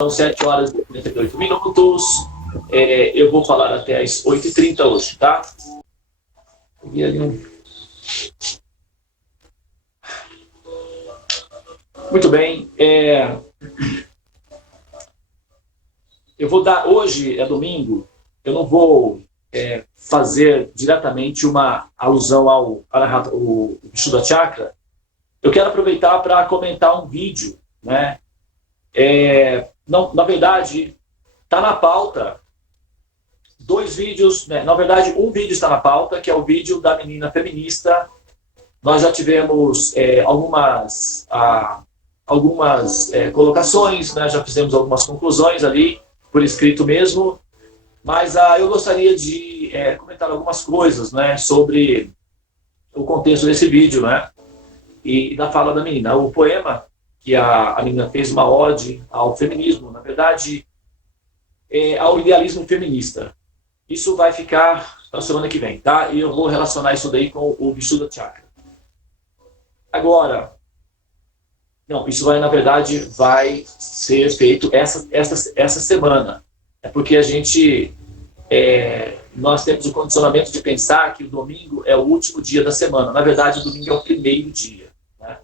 São 7 horas e 38 minutos. Eu vou falar até as 8h30 hoje, tá? Peguei ali Muito bem. Eu vou dar... Hoje é domingo. Eu não vou fazer diretamente uma alusão ao Vishuddha Chakra. Eu quero aproveitar para comentar um vídeo, né? Não, na verdade, está na pauta 2 vídeos, né? Na verdade, um vídeo está na pauta, que é o vídeo da menina feminista. Nós já tivemos algumas colocações, né? Já fizemos algumas conclusões ali, por escrito mesmo, mas eu gostaria de comentar algumas coisas, né, sobre o contexto desse vídeo, né, e da fala da menina. O poema que a menina fez uma ode ao feminismo, na verdade, ao idealismo feminista. Isso vai ficar na semana que vem, tá? E eu vou relacionar isso daí com o Vishuddha Chakra. Agora, não, isso vai, na verdade, vai ser feito essa semana. É porque a gente, nós temos o condicionamento de pensar que o domingo é o último dia da semana. Na verdade, o domingo é o primeiro dia, né?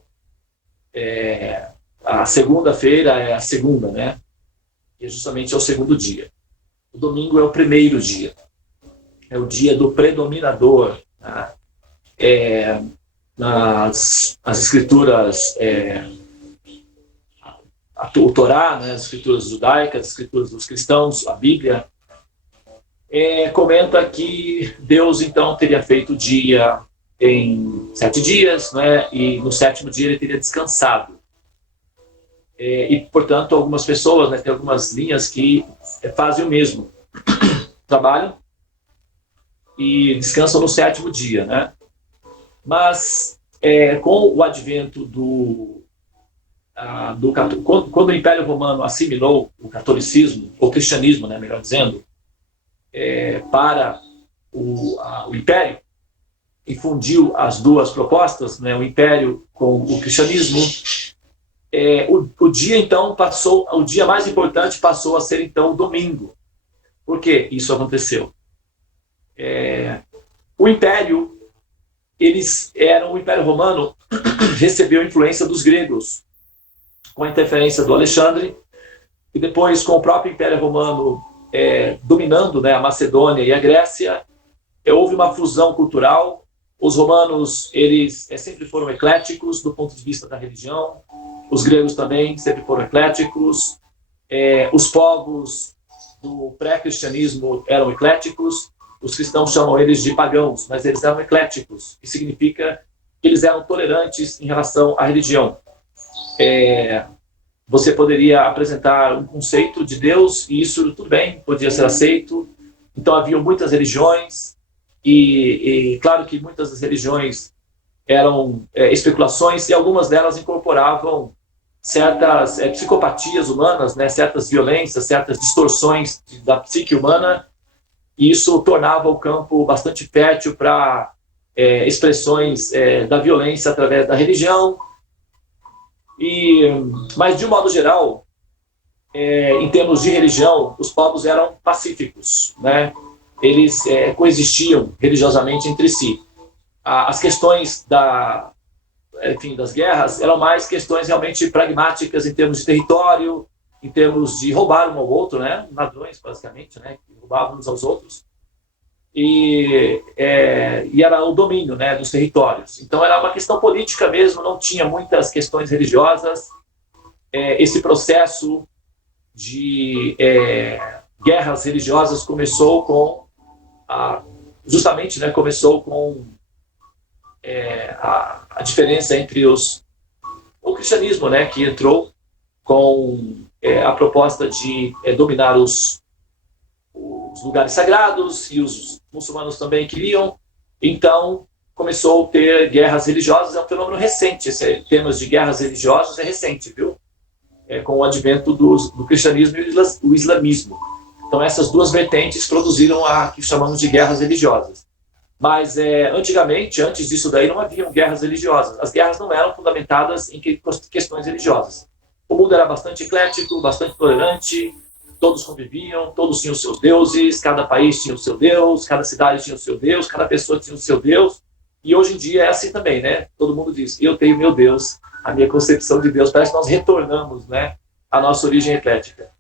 A segunda-feira é a segunda, né? E justamente é o segundo dia. O domingo é o primeiro dia. É o dia do predominador, né? Nas escrituras, o Torá, né, as escrituras judaicas, as escrituras dos cristãos, a Bíblia, comenta que Deus então teria feito o dia em 7 dias, né, e no 7º dia ele teria descansado. E, portanto, algumas pessoas, né, tem algumas linhas que fazem o mesmo. Trabalham e descansam no 7º dia, né? Mas, com o advento quando o Império Romano assimilou o catolicismo, ou cristianismo, né, melhor dizendo, para o Império, e fundiu as duas propostas, né, o Império com o cristianismo, o dia então o dia mais importante passou a ser então o domingo. Por que isso aconteceu? O Império Romano recebeu a influência dos gregos, com a interferência do Alexandre, e depois com o próprio Império Romano dominando, né, a Macedônia e a Grécia, houve uma fusão cultural. Os romanos, eles sempre foram ecléticos do ponto de vista da religião, os gregos também sempre foram ecléticos, os povos do pré-cristianismo eram ecléticos, os cristãos chamam eles de pagãos, mas eles eram ecléticos, que significa que eles eram tolerantes em relação à religião. Você poderia apresentar um conceito de Deus e isso tudo bem, podia ser aceito. Então havia muitas religiões e claro que muitas das religiões eram especulações e algumas delas incorporavam certas psicopatias humanas, né, certas violências, certas distorções da psique humana, e isso tornava o campo bastante fértil para expressões da violência através da religião. Mas, de um modo geral, em termos de religião, os povos eram pacíficos, né? Eles coexistiam religiosamente entre si. As questões das guerras eram mais questões realmente pragmáticas em termos de território, em termos de roubar um ao outro, né? Ladrões, basicamente, né? Que roubavam uns aos outros. E era o domínio, né, dos territórios. Então era uma questão política mesmo, não tinha muitas questões religiosas. Esse processo de guerras religiosas começou justamente, né, começou com a diferença entre o cristianismo, né, que entrou com a proposta de dominar os lugares sagrados, e os muçulmanos também queriam. Então começou a ter guerras religiosas. É um fenômeno recente, temas de guerras religiosas é recente, viu? Com o advento do cristianismo e do islamismo. Então essas duas vertentes produziram a que chamamos de guerras religiosas. Mas antigamente, antes disso daí, não haviam guerras religiosas. As guerras não eram fundamentadas em questões religiosas. o mundo era bastante eclético, bastante tolerante, todos conviviam, todos tinham os seus deuses, cada país tinha o seu Deus, cada cidade tinha o seu Deus, cada pessoa tinha o seu Deus. E hoje em dia é assim também, né? Todo mundo diz, eu tenho meu Deus, a minha concepção de Deus. Parece que nós retornamos, né, à nossa origem eclética.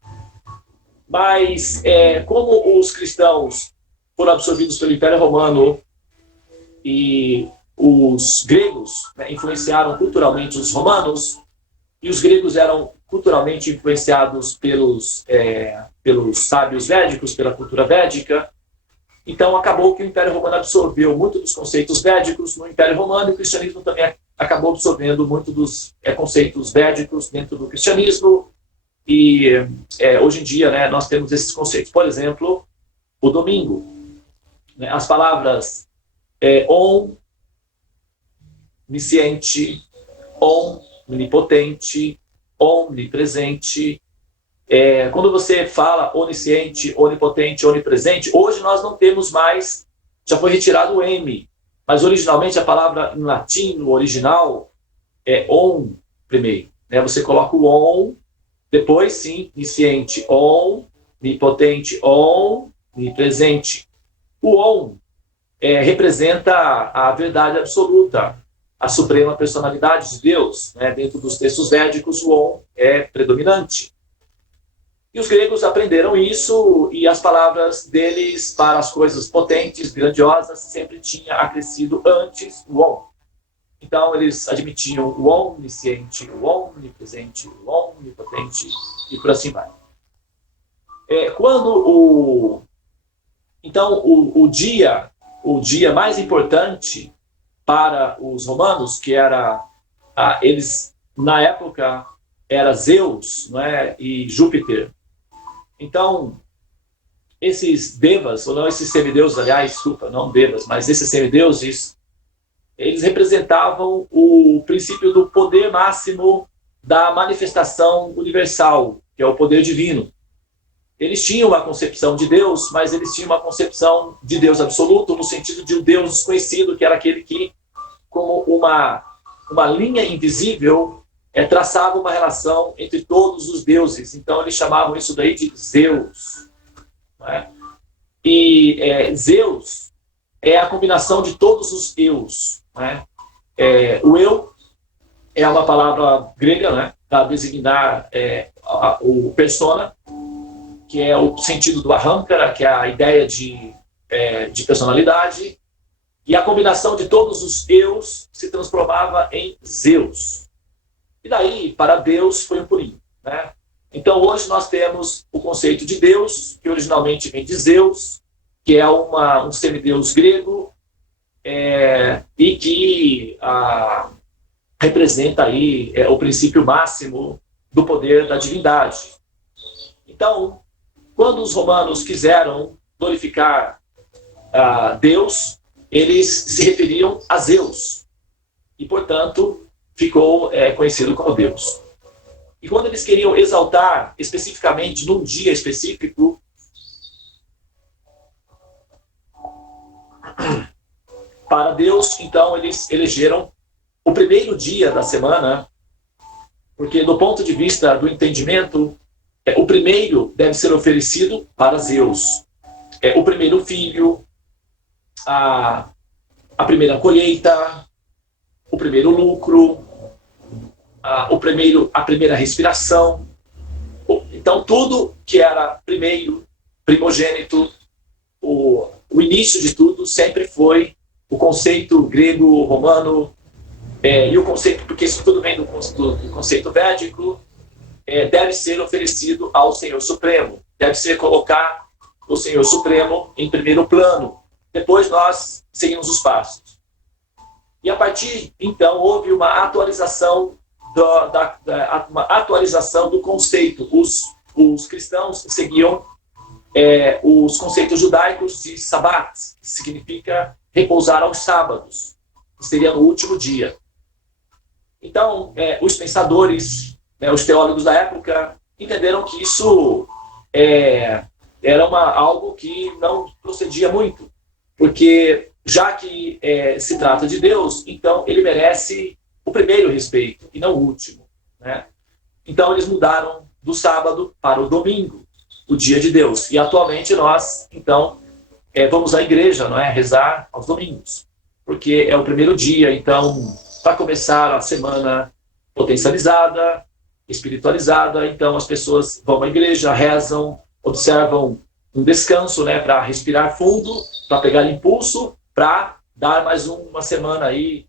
Mas como os cristãos foram absorvidos pelo Império Romano e os gregos, né, influenciaram culturalmente os romanos, e os gregos eram culturalmente influenciados pelos sábios védicos, pela cultura védica, então acabou que o Império Romano absorveu muito dos conceitos védicos no Império Romano, e o cristianismo também acabou absorvendo muito dos conceitos védicos dentro do cristianismo, e hoje em dia, né, nós temos esses conceitos. Por exemplo, o domingo, né, as palavras onisciente, onipotente, onipresente. Quando você fala onisciente, onipotente, onipresente, hoje nós não temos mais, já foi retirado o M, mas originalmente a palavra em latim, no original, é on primeiro. Né? Você coloca o on, depois sim, onisciente, onipotente, onipresente. O on representa a verdade absoluta, a suprema personalidade de Deus. Né? Dentro dos textos védicos, o on é predominante. E os gregos aprenderam isso, e as palavras deles para as coisas potentes, grandiosas, sempre tinha acrescido antes o on. Então, eles admitiam o onisciente, o onipresente, o onipotente, e por assim vai. Então, o dia mais importante para os romanos, que era, eles, na época, era Zeus, não é? E Júpiter. Então, esses devas, ou não esses semideuses, aliás, desculpa, não devas, mas esses semideuses, eles representavam o princípio do poder máximo da manifestação universal, que é o poder divino. Eles tinham uma concepção de Deus, mas eles tinham uma concepção de Deus absoluto, no sentido de um Deus desconhecido, que era aquele que, como uma linha invisível, traçava uma relação entre todos os deuses. Então, eles chamavam isso daí de Zeus. Né? E Zeus é a combinação de todos os eus. Né? O eu é uma palavra grega, né, para designar o persona, que é o sentido do Ahamkara, que é a ideia de personalidade, e a combinação de todos os eus se transformava em Zeus. E daí, para Deus, foi um pulinho. Né? Então, hoje nós temos o conceito de Deus, que originalmente vem de Zeus, que é um semideus grego, e que representa aí o princípio máximo do poder da divindade. Então, quando os romanos quiseram glorificar Deus, eles se referiam a Zeus. E, portanto, ficou conhecido como Deus. E quando eles queriam exaltar especificamente num dia específico, para Deus, então eles elegeram o primeiro dia da semana, porque do ponto de vista do entendimento, o primeiro deve ser oferecido para Zeus. O primeiro filho, a primeira colheita, o primeiro lucro, a primeira respiração. Então, tudo que era primeiro, primogênito, o início de tudo sempre foi o conceito grego-romano, e o conceito, porque isso tudo vem do conceito védico, deve ser oferecido ao Senhor Supremo. Deve ser colocar o Senhor Supremo em primeiro plano. Depois nós seguimos os passos. E a partir, então, houve uma atualização do conceito. Os cristãos seguiam os conceitos judaicos de Sabat, que significa repousar aos sábados, que seria no último dia. Então, os pensadores, os teólogos da época, entenderam que isso era algo que não procedia muito, porque já que se trata de Deus, então ele merece o primeiro respeito e não o último. Né? Então eles mudaram do sábado para o domingo, o dia de Deus. E atualmente nós, então, vamos à igreja, não é? Rezar aos domingos, porque é o primeiro dia, então, para começar a semana potencializada, espiritualizada, então as pessoas vão à igreja, rezam, observam um descanso, né, para respirar fundo, para pegar impulso, para dar mais uma semana aí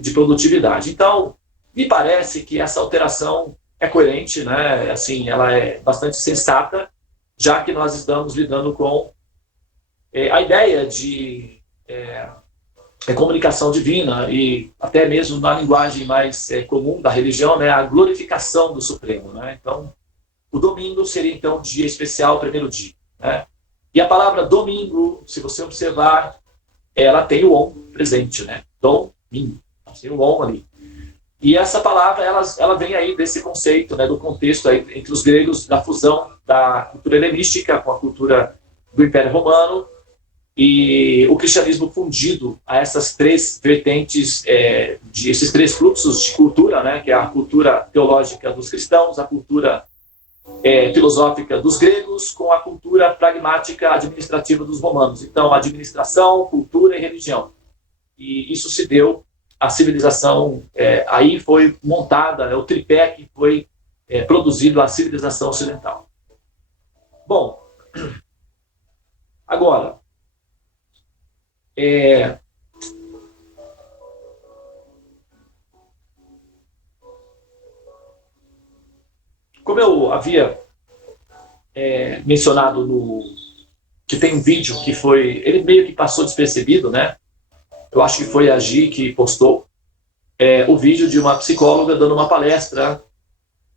de produtividade. Então, me parece que essa alteração é coerente, né? Assim, ela é bastante sensata, já que nós estamos lidando com a ideia de comunicação divina e até mesmo na linguagem mais comum da religião, né, a glorificação do Supremo, né? Então, o domingo seria então um dia especial, o primeiro dia, né? E a palavra domingo, se você observar, ela tem o on presente, né? Domingo, tem o on ali. E essa palavra, ela vem aí desse conceito, né, do contexto aí entre os gregos, da fusão da cultura helenística com a cultura do Império Romano, e o cristianismo fundido a essas três vertentes, esses três fluxos de cultura, né, que é a cultura teológica dos cristãos, a cultura filosófica dos gregos, com a cultura pragmática administrativa dos romanos. Então, administração, cultura e religião. E isso se deu, a civilização, aí foi montada, o tripé que foi produzido a civilização ocidental. Bom, agora, como eu havia mencionado que tem um vídeo que ele meio que passou despercebido, né? Eu acho que foi a Gi que postou o vídeo de uma psicóloga dando uma palestra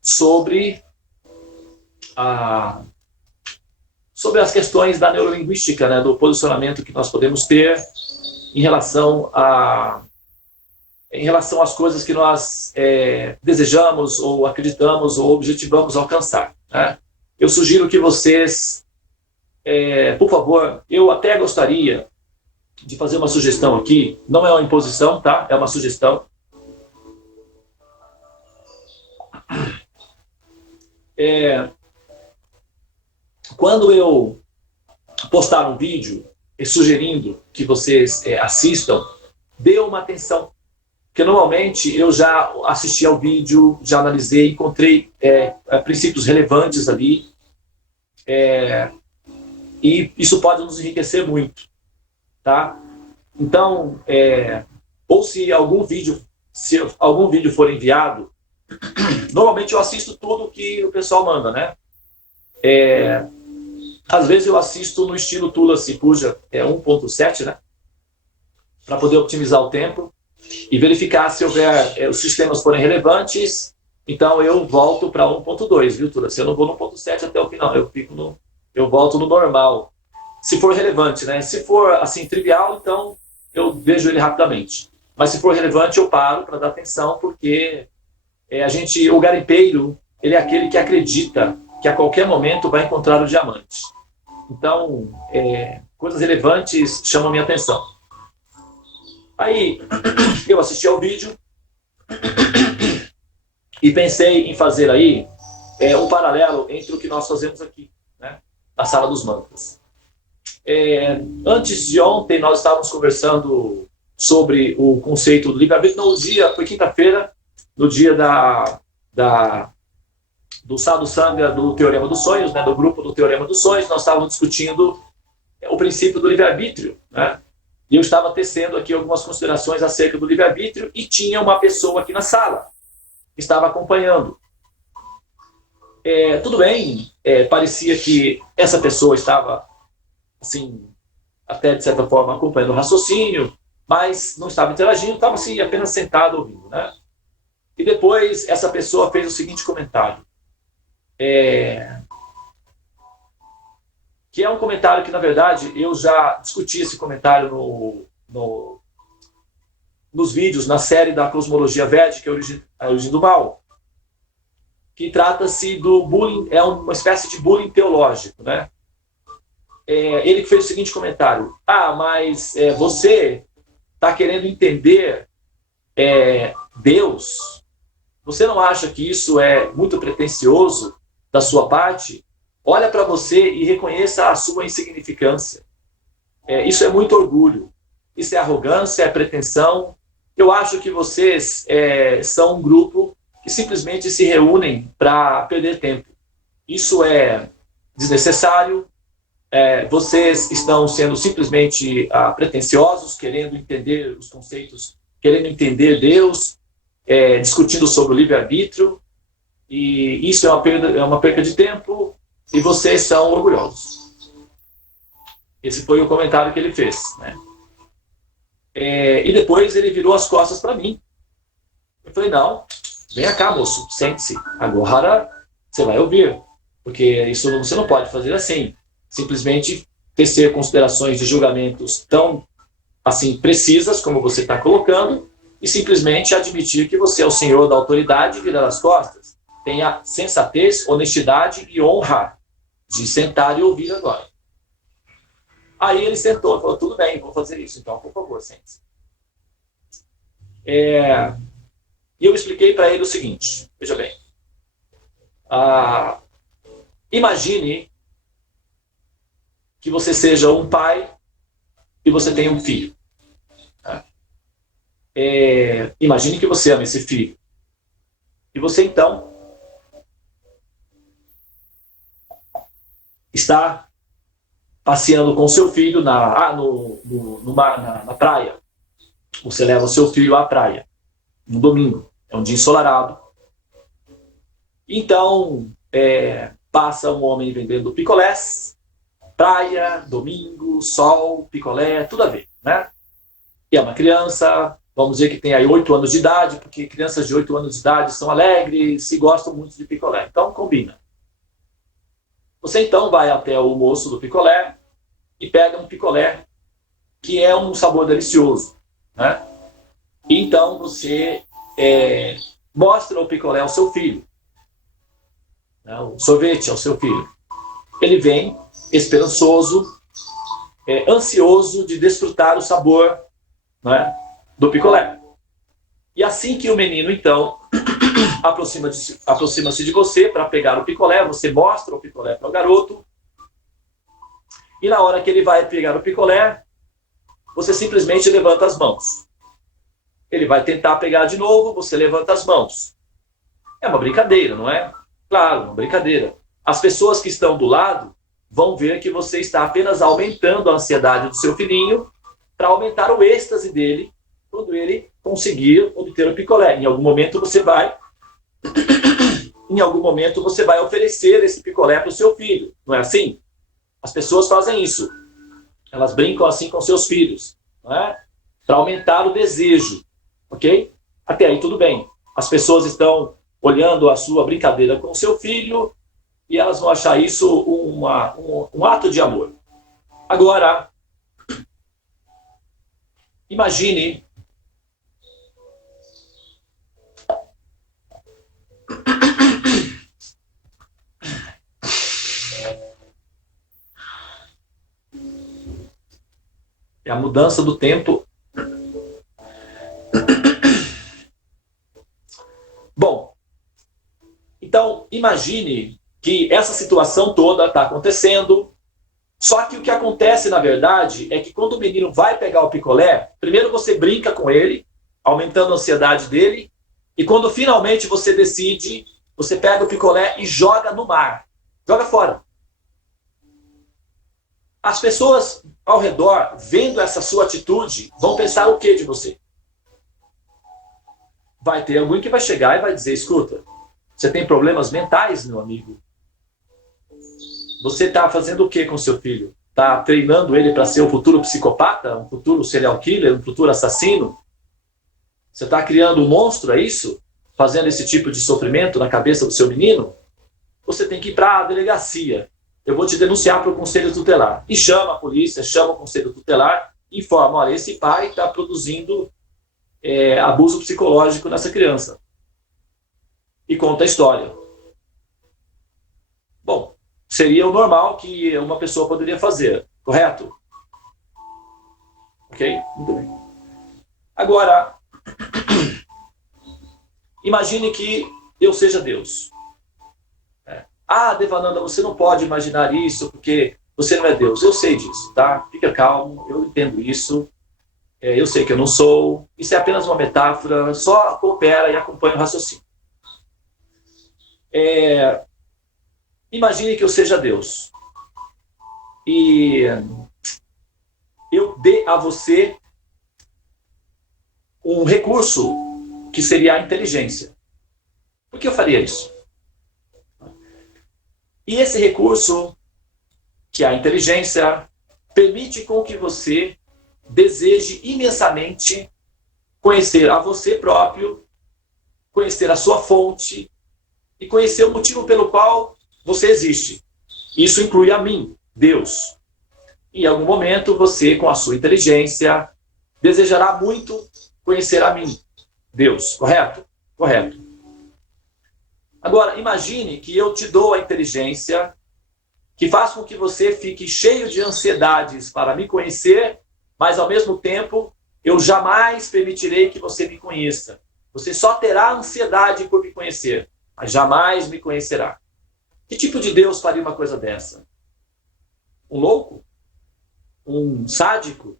sobre as questões da neurolinguística, né, do posicionamento que nós podemos ter em relação às coisas que nós desejamos ou acreditamos ou objetivamos alcançar, né? Eu sugiro que vocês, por favor, eu até gostaria de fazer uma sugestão aqui, não é uma imposição, tá? É uma sugestão. Quando eu postar um vídeo sugerindo que vocês assistam, dê uma atenção, porque normalmente eu já assisti ao vídeo, já analisei, encontrei princípios relevantes ali, e isso pode nos enriquecer muito, tá? Então, ou se algum vídeo for enviado, normalmente eu assisto tudo que o pessoal manda, né? Às vezes eu assisto no estilo Tulasi Puja 1.7, né? Para poder otimizar o tempo e verificar se houver os sistemas forem relevantes, então eu volto para 1.2, viu, Tulasi? Eu não vou no 1.7 até o final, eu volto no normal. Se for relevante, né? Se for assim trivial, então eu vejo ele rapidamente. Mas se for relevante, eu paro para dar atenção, porque o garimpeiro, ele é aquele que acredita que a qualquer momento vai encontrar o diamante. Então, coisas relevantes chamam minha atenção. Aí, eu assisti ao vídeo e pensei em fazer aí um paralelo entre o que nós fazemos aqui, né, na Sala dos Mantras. Antes de ontem, nós estávamos conversando sobre o conceito do livre-arbítrio. Foi quinta-feira, no dia do Sadhu Sangha do Teorema dos Sonhos, né, do grupo do Teorema dos Sonhos, nós estávamos discutindo o princípio do livre-arbítrio, né? E eu estava tecendo aqui algumas considerações acerca do livre-arbítrio e tinha uma pessoa aqui na sala que estava acompanhando. Tudo bem, parecia que essa pessoa estava, assim, até de certa forma acompanhando o raciocínio, mas não estava interagindo, estava assim, apenas sentado ouvindo, né? E depois essa pessoa fez o seguinte comentário, que é um comentário que, na verdade, eu já discuti esse comentário nos vídeos, na série da Cosmologia Védica, A Origem do Mal, que trata-se do bullying, é uma espécie de bullying teológico, né? Ele fez o seguinte comentário, mas você está querendo entender Deus Você não acha que isso é muito pretensioso da sua parte? Olha para você e reconheça a sua insignificância. Isso é muito orgulho. Isso é arrogância, é pretensão. Eu acho que vocês são um grupo que simplesmente se reúnem para perder tempo. Isso é desnecessário. Vocês estão sendo simplesmente pretensiosos, querendo entender os conceitos, querendo entender Deus, discutindo sobre o livre-arbítrio, e isso é uma perca de tempo, e vocês são orgulhosos. Esse foi o comentário que ele fez, né? E depois ele virou as costas para mim. Eu falei, não, venha cá, moço, sente-se. Agora você vai ouvir, porque isso você não pode fazer assim. Simplesmente tecer considerações de julgamentos tão assim precisas como você está colocando e simplesmente admitir que você é o senhor da autoridade e virar as costas. Tenha sensatez, honestidade e honra de sentar e ouvir agora. Aí ele sentou e falou, tudo bem, vou fazer isso, então, por favor, sente-se. E eu expliquei para ele o seguinte, veja bem, imagine que você seja um pai e você tem um filho. Imagine que você ama esse filho. E você, então, está passeando com seu filho na praia. Você leva o seu filho à praia, no domingo. É um dia ensolarado. Então, passa um homem vendendo picolés, praia, domingo, sol, picolé, tudo a ver, né? E é uma criança, vamos dizer que tem aí 8 anos de idade, porque crianças de 8 anos de idade são alegres e gostam muito de picolé. Então, combina. Você, então, vai até o moço do picolé e pega um picolé que é um sabor delicioso, né? E, então, você mostra o picolé ao seu filho, né? O sorvete ao seu filho. Ele vem esperançoso, ansioso de desfrutar o sabor, né, do picolé. E assim que o menino, então, aproxima-se de você para pegar o picolé, você mostra o picolé para o garoto, e na hora que ele vai pegar o picolé, você simplesmente levanta as mãos. Ele vai tentar pegar de novo, você levanta as mãos. É uma brincadeira, não é? Claro, uma brincadeira. As pessoas que estão do lado vão ver que você está apenas aumentando a ansiedade do seu filhinho para aumentar o êxtase dele quando ele conseguir obter o picolé. Em algum momento você vai oferecer esse picolé para o seu filho. Não é assim? As pessoas fazem isso. Elas brincam assim com seus filhos, não é? Para aumentar o desejo, ok? Até aí tudo bem. As pessoas estão olhando a sua brincadeira com o seu filho e elas vão achar isso um ato de amor. Agora, imagine a mudança do tempo. Bom, então imagine que essa situação toda está acontecendo, só que o que acontece, na verdade, é que quando o menino vai pegar o picolé, primeiro você brinca com ele, aumentando a ansiedade dele, e quando finalmente você decide, você pega o picolé e joga no mar, joga fora. As pessoas ao redor, vendo essa sua atitude, vão pensar o que de você? Vai ter alguém que vai chegar e vai dizer, escuta, você tem problemas mentais, meu amigo? Você está fazendo o que com seu filho? Está treinando ele para ser um futuro psicopata? Um futuro serial killer? Um futuro assassino? Você está criando um monstro, é isso? Fazendo esse tipo de sofrimento na cabeça do seu menino? Você tem que ir para a delegacia. Eu vou te denunciar para o conselho tutelar. E chama a polícia, chama o conselho tutelar, informa, olha, esse pai está produzindo abuso psicológico nessa criança. E conta a história. Bom, seria o normal que uma pessoa poderia fazer, correto? Ok? Muito bem. Agora, Imagine que eu seja Deus. Ah, Devananda, você não pode imaginar isso porque você não é Deus. Eu sei disso, tá? Fica calmo, eu entendo isso. Eu sei que eu não sou. Isso é apenas uma metáfora. Só coopera e acompanha o raciocínio. Imagine que eu seja Deus. E eu dê a você um recurso que seria a inteligência. Por que eu faria isso? E esse recurso, que é a inteligência, permite com que você deseje imensamente conhecer a você próprio, conhecer a sua fonte e conhecer o motivo pelo qual você existe. Isso inclui a mim, Deus. Em algum momento, você, com a sua inteligência, desejará muito conhecer a mim, Deus. Correto? Correto. Agora, imagine que eu te dou a inteligência que faz com que você fique cheio de ansiedades para me conhecer, mas, ao mesmo tempo, eu jamais permitirei que você me conheça. Você só terá ansiedade por me conhecer, mas jamais me conhecerá. Que tipo de Deus faria uma coisa dessa? Um louco? Um sádico?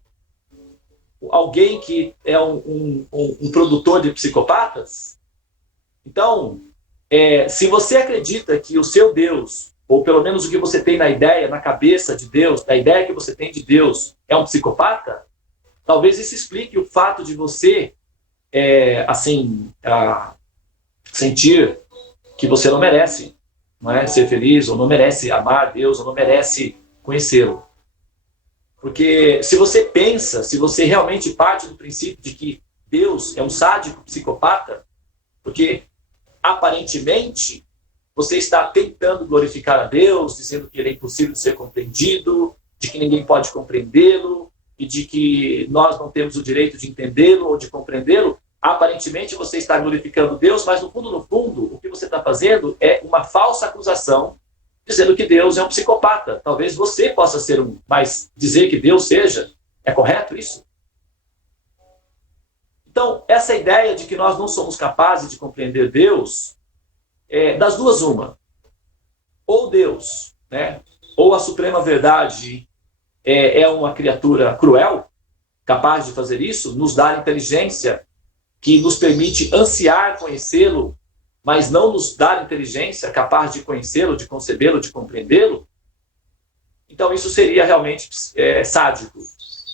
Alguém que é um produtor de psicopatas? Então, se você acredita que o seu Deus, ou pelo menos o que você tem na ideia, na cabeça de Deus, a ideia que você tem de Deus é um psicopata, talvez isso explique o fato de você, sentir que você não merece, não é, ser feliz, ou não merece amar Deus, ou não merece conhecê-lo. Porque se você pensa, se você realmente parte do princípio de que Deus é um sádico psicopata, porque aparentemente você está tentando glorificar a Deus, dizendo que ele é impossível de ser compreendido, de que ninguém pode compreendê-lo, e de que nós não temos o direito de entendê-lo ou de compreendê-lo, aparentemente você está glorificando Deus, mas no fundo, o que você está fazendo é uma falsa acusação, dizendo que Deus é um psicopata. Talvez você possa ser um, mas dizer que Deus seja, é correto isso? Então, essa ideia de que nós não somos capazes de compreender Deus, das duas uma. Ou Deus, né, ou a suprema verdade é uma criatura cruel, capaz de fazer isso, nos dar inteligência que nos permite ansiar conhecê-lo, mas não nos dar inteligência capaz de conhecê-lo, de concebê-lo, de compreendê-lo. Então isso seria realmente sádico.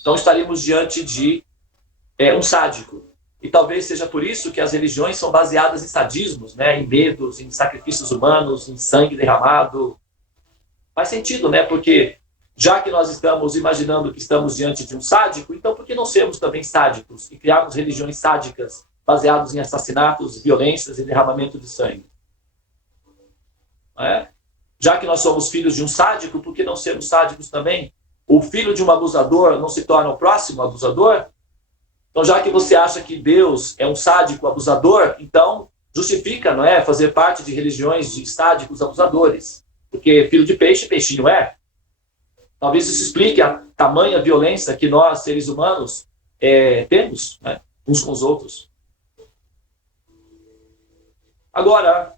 Então estaríamos diante de um sádico. E talvez seja por isso que as religiões são baseadas em sadismos, né? Em medos, em sacrifícios humanos, em sangue derramado. Faz sentido, né? Porque já que nós estamos imaginando que estamos diante de um sádico, então por que não sermos também sádicos e criarmos religiões sádicas baseadas em assassinatos, violências e derramamento de sangue? Não é? Já que nós somos filhos de um sádico, por que não sermos sádicos também? O filho de um abusador não se torna o próximo abusador? Então, já que você acha que Deus é um sádico abusador, então justifica, não é, fazer parte de religiões de sádicos abusadores. Porque filho de peixe, peixinho é. Talvez isso explique a tamanha violência que nós, seres humanos, temos, né, uns com os outros. Agora,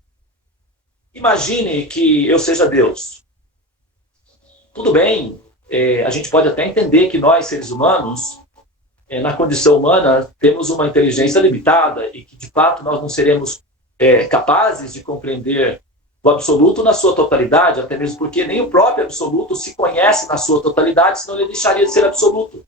imagine que eu seja Deus. Tudo bem, a gente pode até entender que nós, seres humanos, na condição humana, temos uma inteligência limitada e que, de fato, nós não seremos capazes de compreender o absoluto na sua totalidade, até mesmo porque nem o próprio absoluto se conhece na sua totalidade, senão ele deixaria de ser absoluto.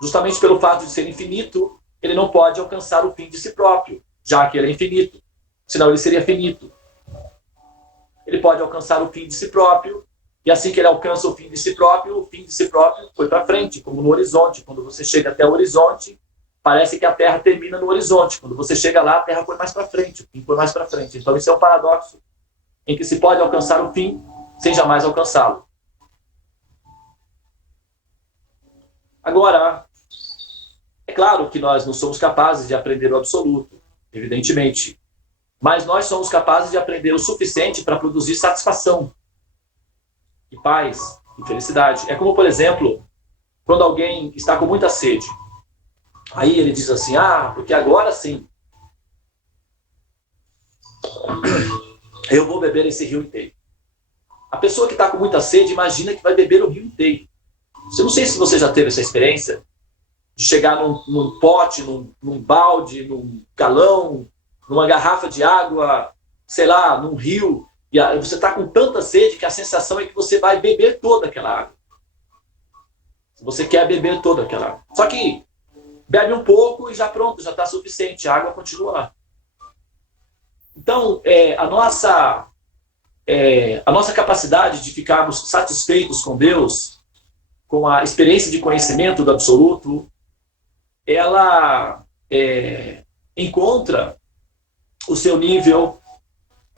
Justamente pelo fato de ser infinito, ele não pode alcançar o fim de si próprio, já que ele é infinito, senão ele seria finito. Ele pode alcançar o fim de si próprio, e assim que ele alcança o fim de si próprio foi para frente, como no horizonte. Quando você chega até o horizonte, parece que a Terra termina no horizonte. Quando você chega lá, a Terra foi mais para frente, o fim foi mais para frente. Então isso é um paradoxo, em que se pode alcançar o fim sem jamais alcançá-lo. Agora, é claro que nós não somos capazes de aprender o absoluto, evidentemente. Mas nós somos capazes de aprender o suficiente para produzir satisfação, e paz, e felicidade. É como, por exemplo, quando alguém está com muita sede. Aí ele diz assim, porque agora sim, eu vou beber esse rio inteiro. A pessoa que está com muita sede, imagina que vai beber o rio inteiro. Eu não sei se você já teve essa experiência, de chegar num pote, num balde, num galão, numa garrafa de água, sei lá, num rio, e você está com tanta sede que a sensação é que você vai beber toda aquela água. Você quer beber toda aquela água. Só que bebe um pouco e já pronto, já está suficiente, a água continua lá. Então, a nossa capacidade de ficarmos satisfeitos com Deus, com a experiência de conhecimento do absoluto, ela encontra o seu nível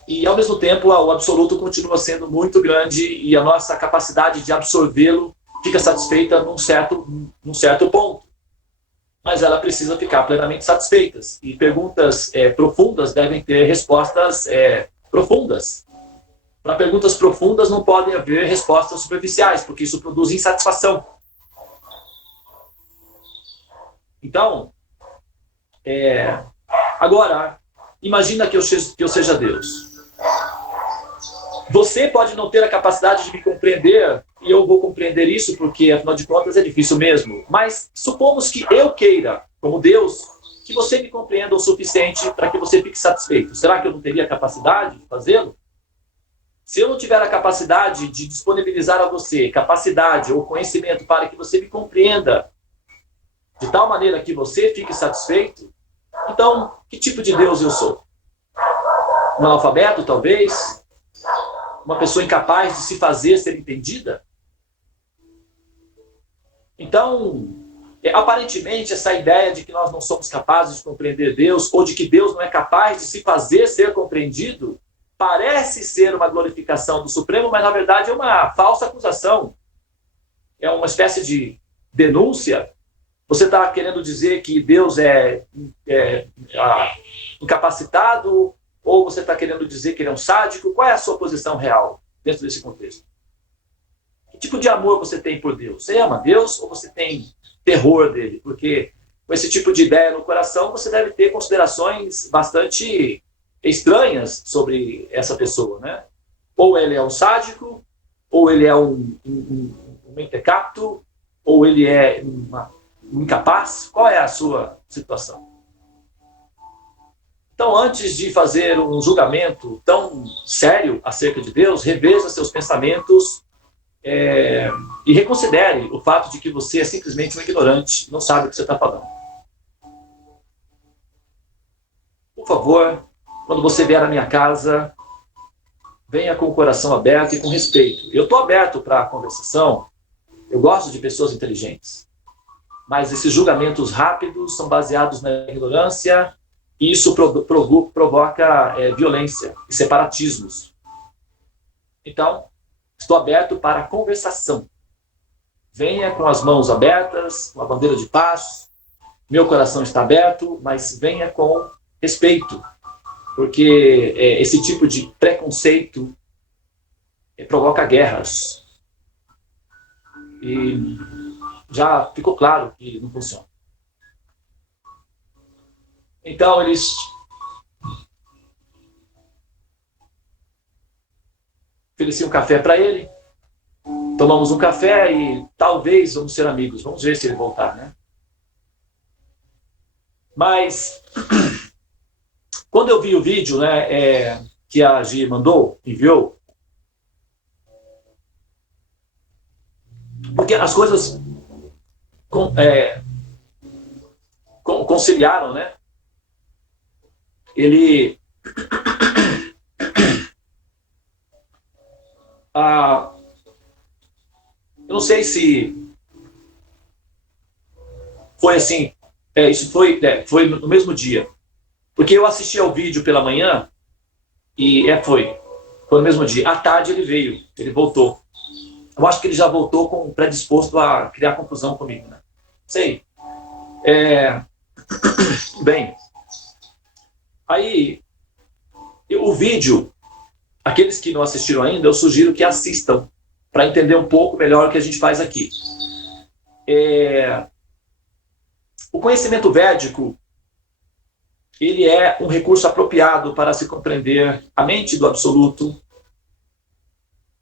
e, ao mesmo tempo, o absoluto continua sendo muito grande e a nossa capacidade de absorvê-lo fica satisfeita num certo ponto. Mas ela precisa ficar plenamente satisfeita. E perguntas profundas devem ter respostas profundas. Para perguntas profundas não podem haver respostas superficiais, porque isso produz insatisfação. Então, agora, imagina que eu seja Deus. Você pode não ter a capacidade de me compreender, e eu vou compreender isso porque, afinal de contas, é difícil mesmo. Mas supomos que eu queira, como Deus, que você me compreenda o suficiente para que você fique satisfeito. Será que eu não teria a capacidade de fazê-lo? Se eu não tiver a capacidade de disponibilizar a você capacidade ou conhecimento para que você me compreenda de tal maneira que você fique satisfeito, então, que tipo de Deus eu sou? Um analfabeto, talvez? Uma pessoa incapaz de se fazer ser entendida? Então, aparentemente, essa ideia de que nós não somos capazes de compreender Deus, ou de que Deus não é capaz de se fazer ser compreendido, parece ser uma glorificação do Supremo, mas na verdade é uma falsa acusação. É uma espécie de denúncia. Você está querendo dizer que Deus é incapacitado, ou você está querendo dizer que ele é um sádico? Qual é a sua posição real dentro desse contexto? Que tipo de amor você tem por Deus? Você ama Deus ou você tem terror dele? Porque com esse tipo de ideia no coração, você deve ter considerações bastante estranhas sobre essa pessoa, né? Ou ele é um sádico, ou ele é um mentecapto, ou ele é um incapaz. Qual é a sua situação? Então, antes de fazer um julgamento tão sério acerca de Deus, reveja seus pensamentos e reconsidere o fato de que você é simplesmente um ignorante, não sabe o que você está falando. Por favor, quando você vier à minha casa, venha com o coração aberto e com respeito. Eu estou aberto para a conversação, eu gosto de pessoas inteligentes, mas esses julgamentos rápidos são baseados na ignorância. E isso provoca violência e separatismos. Então, estou aberto para a conversação. Venha com as mãos abertas, com a bandeira de paz. Meu coração está aberto, mas venha com respeito. Porque esse tipo de preconceito provoca guerras. E já ficou claro que não funciona. Então, eles ofereciam um café para ele. Tomamos um café e talvez vamos ser amigos. Vamos ver se ele voltar, né? Mas, quando eu vi o vídeo, né, que a Gi enviou, porque as coisas conciliaram, né? Ele eu não sei se foi assim, isso foi no mesmo dia, porque eu assisti ao vídeo pela manhã e foi no mesmo dia. À tarde ele voltou. Eu acho que ele já voltou predisposto a criar confusão comigo, né? Sei. Bem, aí, o vídeo, aqueles que não assistiram ainda, eu sugiro que assistam, para entender um pouco melhor o que a gente faz aqui. O conhecimento védico, ele é um recurso apropriado para se compreender a mente do absoluto,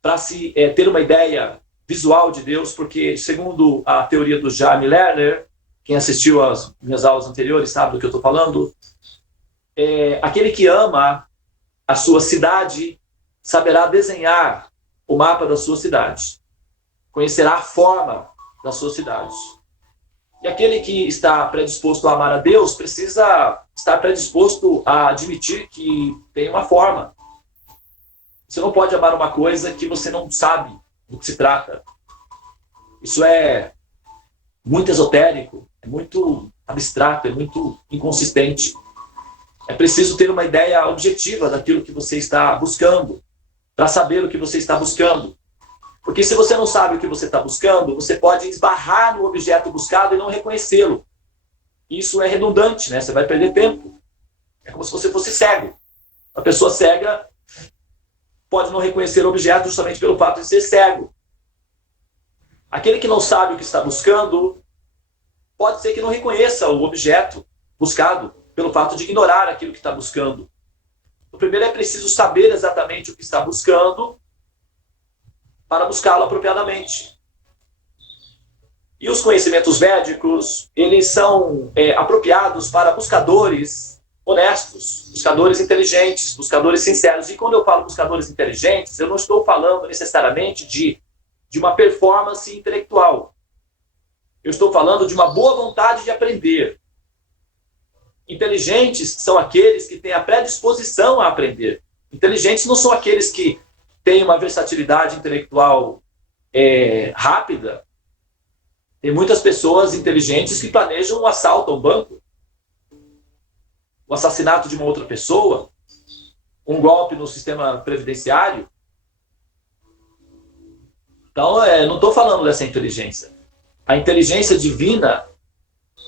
para se ter uma ideia visual de Deus, porque, segundo a teoria do Jaime Lerner, quem assistiu às minhas aulas anteriores sabe do que eu estou falando, aquele que ama a sua cidade saberá desenhar o mapa da sua cidade, conhecerá a forma da sua cidade. E aquele que está predisposto a amar a Deus precisa estar predisposto a admitir que tem uma forma. Você não pode amar uma coisa que você não sabe do que se trata. Isso é muito esotérico, é muito abstrato, é muito inconsistente. É preciso ter uma ideia objetiva daquilo que você está buscando, para saber o que você está buscando. Porque se você não sabe o que você está buscando, você pode esbarrar no objeto buscado e não reconhecê-lo. Isso é redundante, né? Você vai perder tempo. É como se você fosse cego. A pessoa cega pode não reconhecer o objeto justamente pelo fato de ser cego. Aquele que não sabe o que está buscando, pode ser que não reconheça o objeto buscado pelo fato de ignorar aquilo que está buscando. O primeiro é preciso saber exatamente o que está buscando para buscá-lo apropriadamente. E os conhecimentos védicos, eles são apropriados para buscadores honestos, buscadores inteligentes, buscadores sinceros. E quando eu falo buscadores inteligentes, eu não estou falando necessariamente de uma performance intelectual. Eu estou falando de uma boa vontade de aprender. Inteligentes são aqueles que têm a predisposição a aprender. Inteligentes não são aqueles que têm uma versatilidade intelectual rápida. Tem muitas pessoas inteligentes que planejam um assalto a um banco, o assassinato de uma outra pessoa, um golpe no sistema previdenciário. Então, não estou falando dessa inteligência. A inteligência divina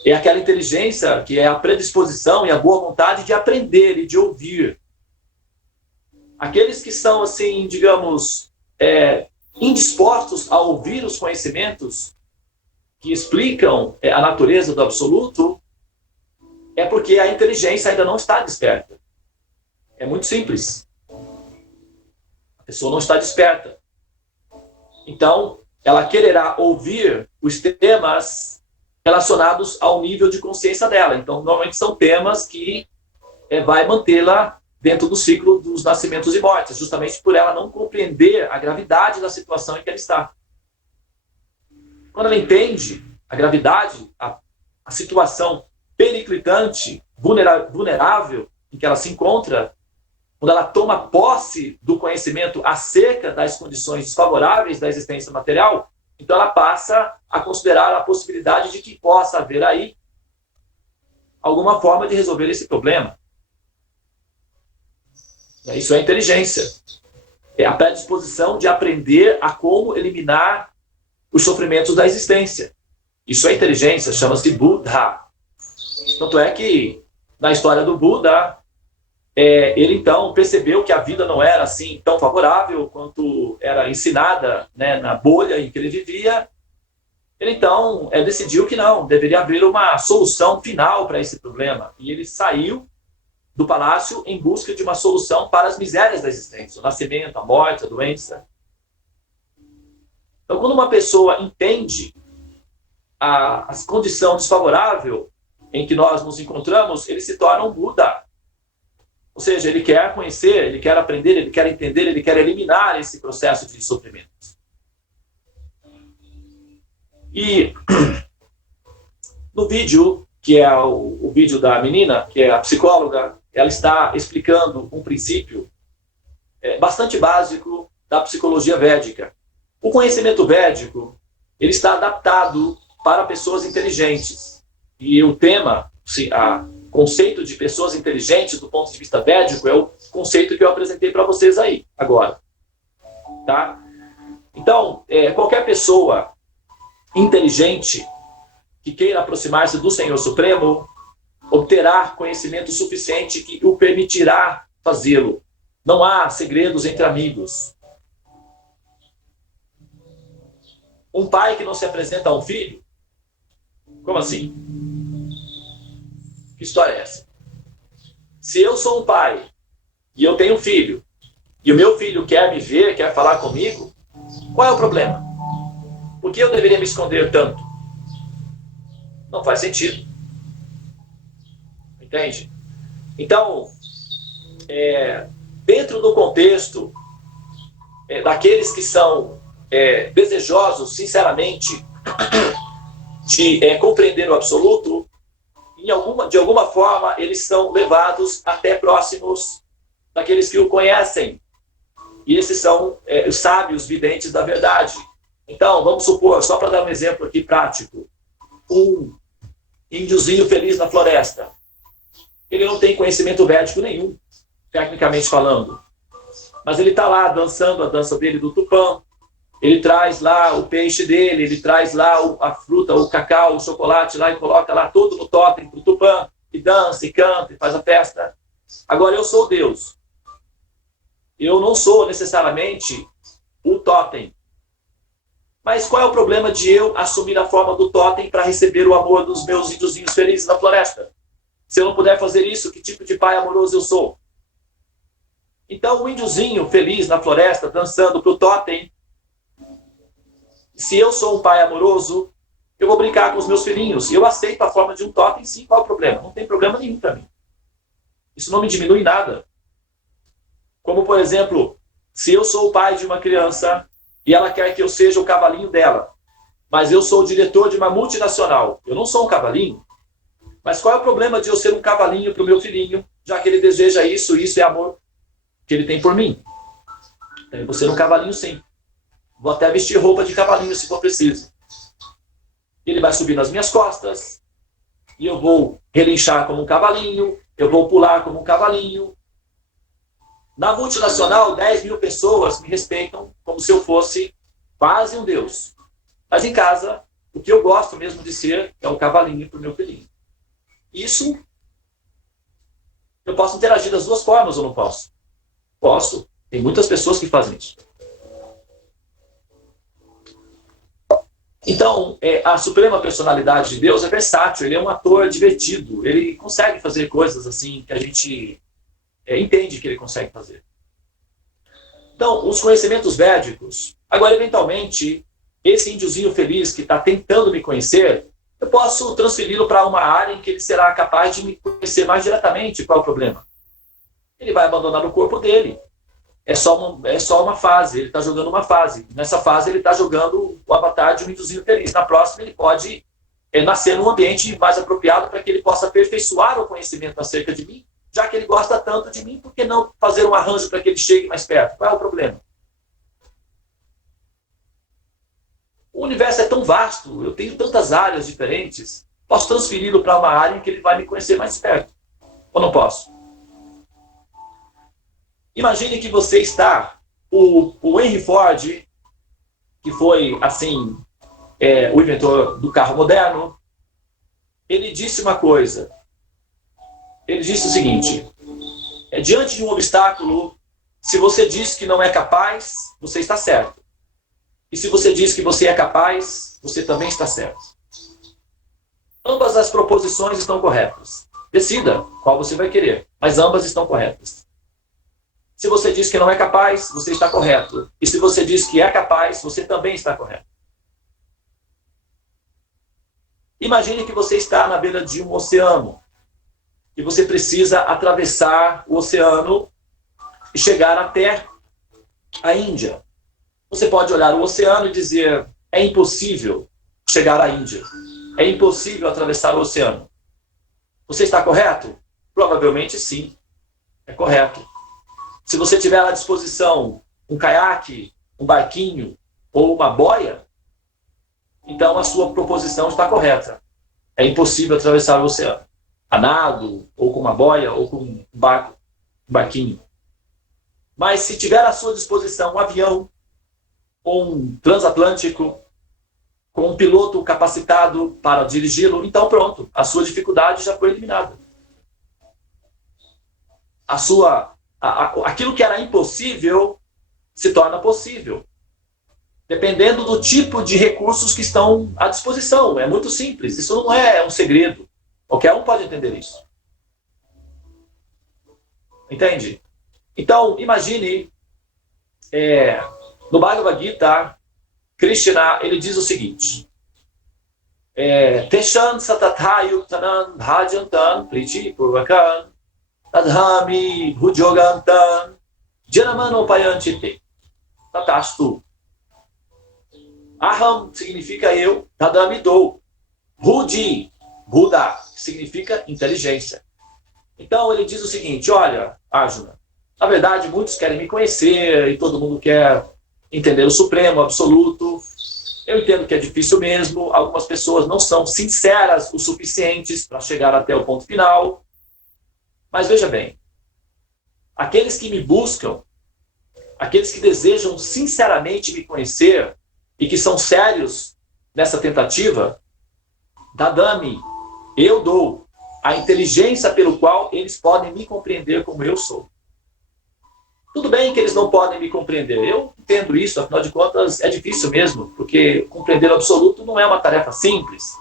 é aquela inteligência que é a predisposição e a boa vontade de aprender e de ouvir. Aqueles que são, assim, digamos, indispostos a ouvir os conhecimentos que explicam a natureza do absoluto, é porque a inteligência ainda não está desperta. É muito simples. A pessoa não está desperta. Então, ela quererá ouvir os temas relacionados ao nível de consciência dela. Então, normalmente são temas que vai mantê-la dentro do ciclo dos nascimentos e mortes, justamente por ela não compreender a gravidade da situação em que ela está. Quando ela entende a gravidade, a situação periclitante, vulnerável em que ela se encontra, quando ela toma posse do conhecimento acerca das condições desfavoráveis da existência material, então ela passa a considerar a possibilidade de que possa haver aí alguma forma de resolver esse problema. Isso é inteligência. É a predisposição de aprender a como eliminar os sofrimentos da existência. Isso é inteligência, chama-se Buddha. Tanto é que, na história do Buda, ele então percebeu que a vida não era assim tão favorável quanto era ensinada, né, na bolha em que ele vivia. Ele então decidiu que não, deveria haver uma solução final para esse problema. E ele saiu do palácio em busca de uma solução para as misérias da existência, o nascimento, a morte, a doença. Então, quando uma pessoa entende a condição desfavorável em que nós nos encontramos, ele se torna um Buda. Ou seja, ele quer conhecer, ele quer aprender, ele quer entender, ele quer eliminar esse processo de sofrimento. E no vídeo, que é o vídeo da menina, que é a psicóloga, ela está explicando um princípio bastante básico da psicologia védica. O conhecimento védico, ele está adaptado para pessoas inteligentes. E o tema, o conceito de pessoas inteligentes do ponto de vista védico é o conceito que eu apresentei para vocês aí, agora. Tá? Então, qualquer pessoa inteligente que queira aproximar-se do Senhor Supremo obterá conhecimento suficiente que o permitirá fazê-lo. Não há segredos entre amigos. Um pai que não se apresenta a um filho? Como assim? Que história é essa? Se eu sou um pai e eu tenho um filho, e o meu filho quer me ver, quer falar comigo, qual é o problema? Por que eu deveria me esconder tanto? Não faz sentido. Entende? Então, dentro do contexto daqueles que são desejosos, sinceramente, de compreender o absoluto, de alguma forma eles são levados até próximos daqueles que o conhecem. E esses são os sábios videntes da verdade. Então, vamos supor, só para dar um exemplo aqui prático, um índiozinho feliz na floresta. Ele não tem conhecimento védico nenhum, tecnicamente falando. Mas ele está lá dançando a dança dele do Tupã. Ele traz lá o peixe dele, ele traz lá a fruta, o cacau, o chocolate lá e coloca lá tudo no totem para o Tupã. E dança, e canta, e faz a festa. Agora, eu sou Deus. Eu não sou necessariamente o totem. Mas qual é o problema de eu assumir a forma do totem para receber o amor dos meus índiozinhos felizes na floresta? Se eu não puder fazer isso, que tipo de pai amoroso eu sou? Então, o índiozinho feliz na floresta, dançando para o totem, se eu sou um pai amoroso, eu vou brincar com os meus filhinhos. Eu aceito a forma de um totem, sim, qual é o problema? Não tem problema nenhum para mim. Isso não me diminui nada. Como, por exemplo, se eu sou o pai de uma criança e ela quer que eu seja o cavalinho dela, mas eu sou o diretor de uma multinacional, eu não sou um cavalinho, mas qual é o problema de eu ser um cavalinho para o meu filhinho, já que ele deseja isso, e isso é amor que ele tem por mim? Então, eu vou ser um cavalinho sim. Vou até vestir roupa de cavalinho se for preciso. Ele vai subir nas minhas costas, e eu vou relinchar como um cavalinho, eu vou pular como um cavalinho. Na multinacional, 10 mil pessoas me respeitam como se eu fosse quase um deus. Mas em casa, o que eu gosto mesmo de ser é um cavalinho para o meu filhinho. Isso, eu posso interagir das duas formas ou não posso? Posso. Tem muitas pessoas que fazem isso. Então, a suprema personalidade de Deus é versátil, ele é um ator divertido, ele consegue fazer coisas assim que a gente entende que ele consegue fazer. Então, os conhecimentos védicos, agora, eventualmente, esse índiozinho feliz que está tentando me conhecer, eu posso transferi-lo para uma área em que ele será capaz de me conhecer mais diretamente. Qual é o problema? Ele vai abandonar o corpo dele. É só uma fase, ele está jogando uma fase. Nessa fase, ele está jogando o avatar de um índiozinho feliz. Na próxima, ele pode nascer num ambiente mais apropriado para que ele possa aperfeiçoar o conhecimento acerca de mim. Já que ele gosta tanto de mim, por que não fazer um arranjo para que ele chegue mais perto? Qual é o problema? O universo é tão vasto, eu tenho tantas áreas diferentes, posso transferi-lo para uma área em que ele vai me conhecer mais perto. Ou não posso? Imagine que você está, o Henry Ford, que foi, assim, o inventor do carro moderno, ele disse uma coisa. Ele disse o seguinte: diante de um obstáculo, se você diz que não é capaz, você está certo. E se você diz que você é capaz, você também está certo. Ambas as proposições estão corretas. Decida qual você vai querer, mas ambas estão corretas. Se você diz que não é capaz, você está correto. E se você diz que é capaz, você também está correto. Imagine que você está na beira de um oceano e você precisa atravessar o oceano e chegar até a Índia. Você pode olhar o oceano e dizer: é impossível chegar à Índia. É impossível atravessar o oceano. Você está correto? Provavelmente sim, é correto. Se você tiver à disposição um caiaque, um barquinho ou uma boia, então a sua proposição está correta. É impossível atravessar o oceano. A nado, ou com uma boia, ou com um barquinho. Mas se tiver à sua disposição um avião, ou um transatlântico, com um piloto capacitado para dirigi-lo, então pronto, a sua dificuldade já foi eliminada. Aquilo que era impossível se torna possível, dependendo do tipo de recursos que estão à disposição. É muito simples, isso não é um segredo. Qualquer um pode entender isso. Entende? Então, imagine, no Bhagavad Gita, Krishna, ele diz o seguinte, Teshan satatha yuktanan bhajantan priti purvakan tadhami bhujogantan janamanopayanchite tatastu. Aham significa eu, tadami dou. Bhudi, Buda, significa inteligência. Então ele diz o seguinte, olha, Arjuna, na verdade muitos querem me conhecer e todo mundo quer entender o Supremo, o Absoluto. Eu entendo que é difícil mesmo, algumas pessoas não são sinceras o suficientes para chegar até o ponto final. Mas veja bem, aqueles que me buscam, aqueles que desejam sinceramente me conhecer e que são sérios nessa tentativa, Dadami, eu dou a inteligência pelo qual eles podem me compreender como eu sou. Tudo bem que eles não podem me compreender. Eu entendo isso, afinal de contas, é difícil mesmo, porque compreender o absoluto não é uma tarefa simples.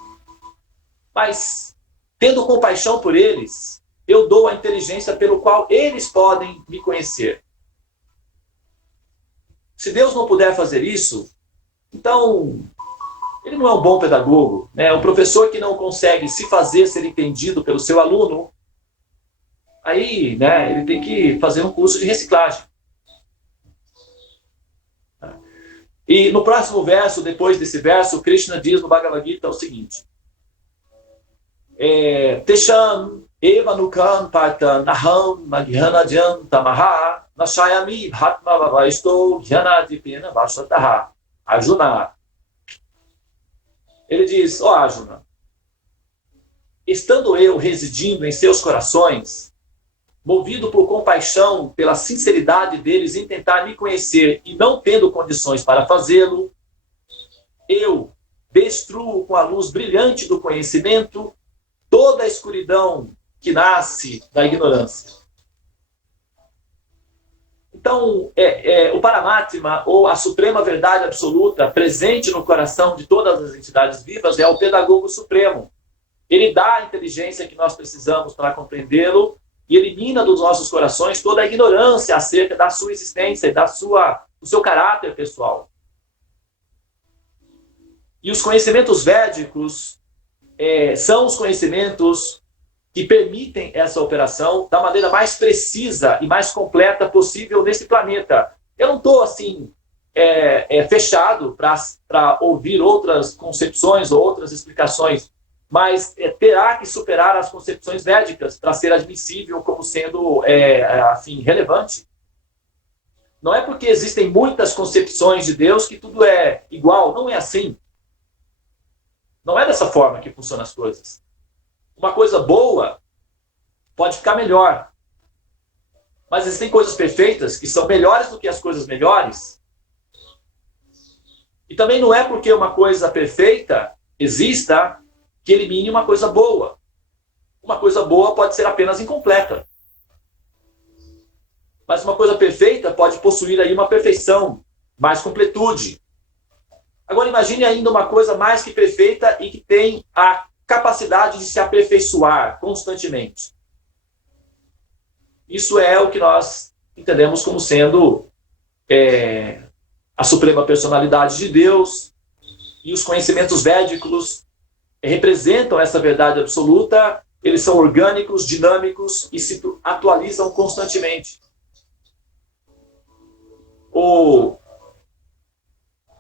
Mas, tendo compaixão por eles, eu dou a inteligência pelo qual eles podem me conhecer. Se Deus não puder fazer isso, então ele não é um bom pedagogo, né? Um professor que não consegue se fazer ser entendido pelo seu aluno, aí, né, ele tem que fazer um curso de reciclagem. E no próximo verso, depois desse verso, Krishna diz no Bhagavad Gita o seguinte, Tesham evanukam partan aham magyanajam tamaha nashayami bhatma vavaisto gyanadipena vasataha. Arjuna. Ele diz, Arjuna, estando eu residindo em seus corações, movido por compaixão pela sinceridade deles em tentar me conhecer e não tendo condições para fazê-lo, eu destruo com a luz brilhante do conhecimento toda a escuridão que nasce da ignorância. Então, o Paramatma, ou a suprema verdade absoluta, presente no coração de todas as entidades vivas, é o pedagogo supremo. Ele dá a inteligência que nós precisamos para compreendê-lo e elimina dos nossos corações toda a ignorância acerca da sua existência e do seu caráter pessoal. E os conhecimentos védicos são os conhecimentos que permitem essa operação da maneira mais precisa e mais completa possível nesse planeta. Eu não estou assim fechado para ouvir outras concepções ou outras explicações, mas terá que superar as concepções védicas para ser admissível como sendo assim, relevante. Não é porque existem muitas concepções de Deus que tudo é igual, não é assim. Não é dessa forma que funcionam as coisas. Uma coisa boa pode ficar melhor, mas existem coisas perfeitas que são melhores do que as coisas melhores. E também não é porque uma coisa perfeita exista que elimine uma coisa boa. Uma coisa boa pode ser apenas incompleta. Mas uma coisa perfeita pode possuir aí uma perfeição, mais completude. Agora imagine ainda uma coisa mais que perfeita e que tem a capacidade de se aperfeiçoar constantemente. Isso é o que nós entendemos como sendo a suprema personalidade de Deus, e os conhecimentos védicos representam essa verdade absoluta. Eles são orgânicos, dinâmicos e se atualizam constantemente. O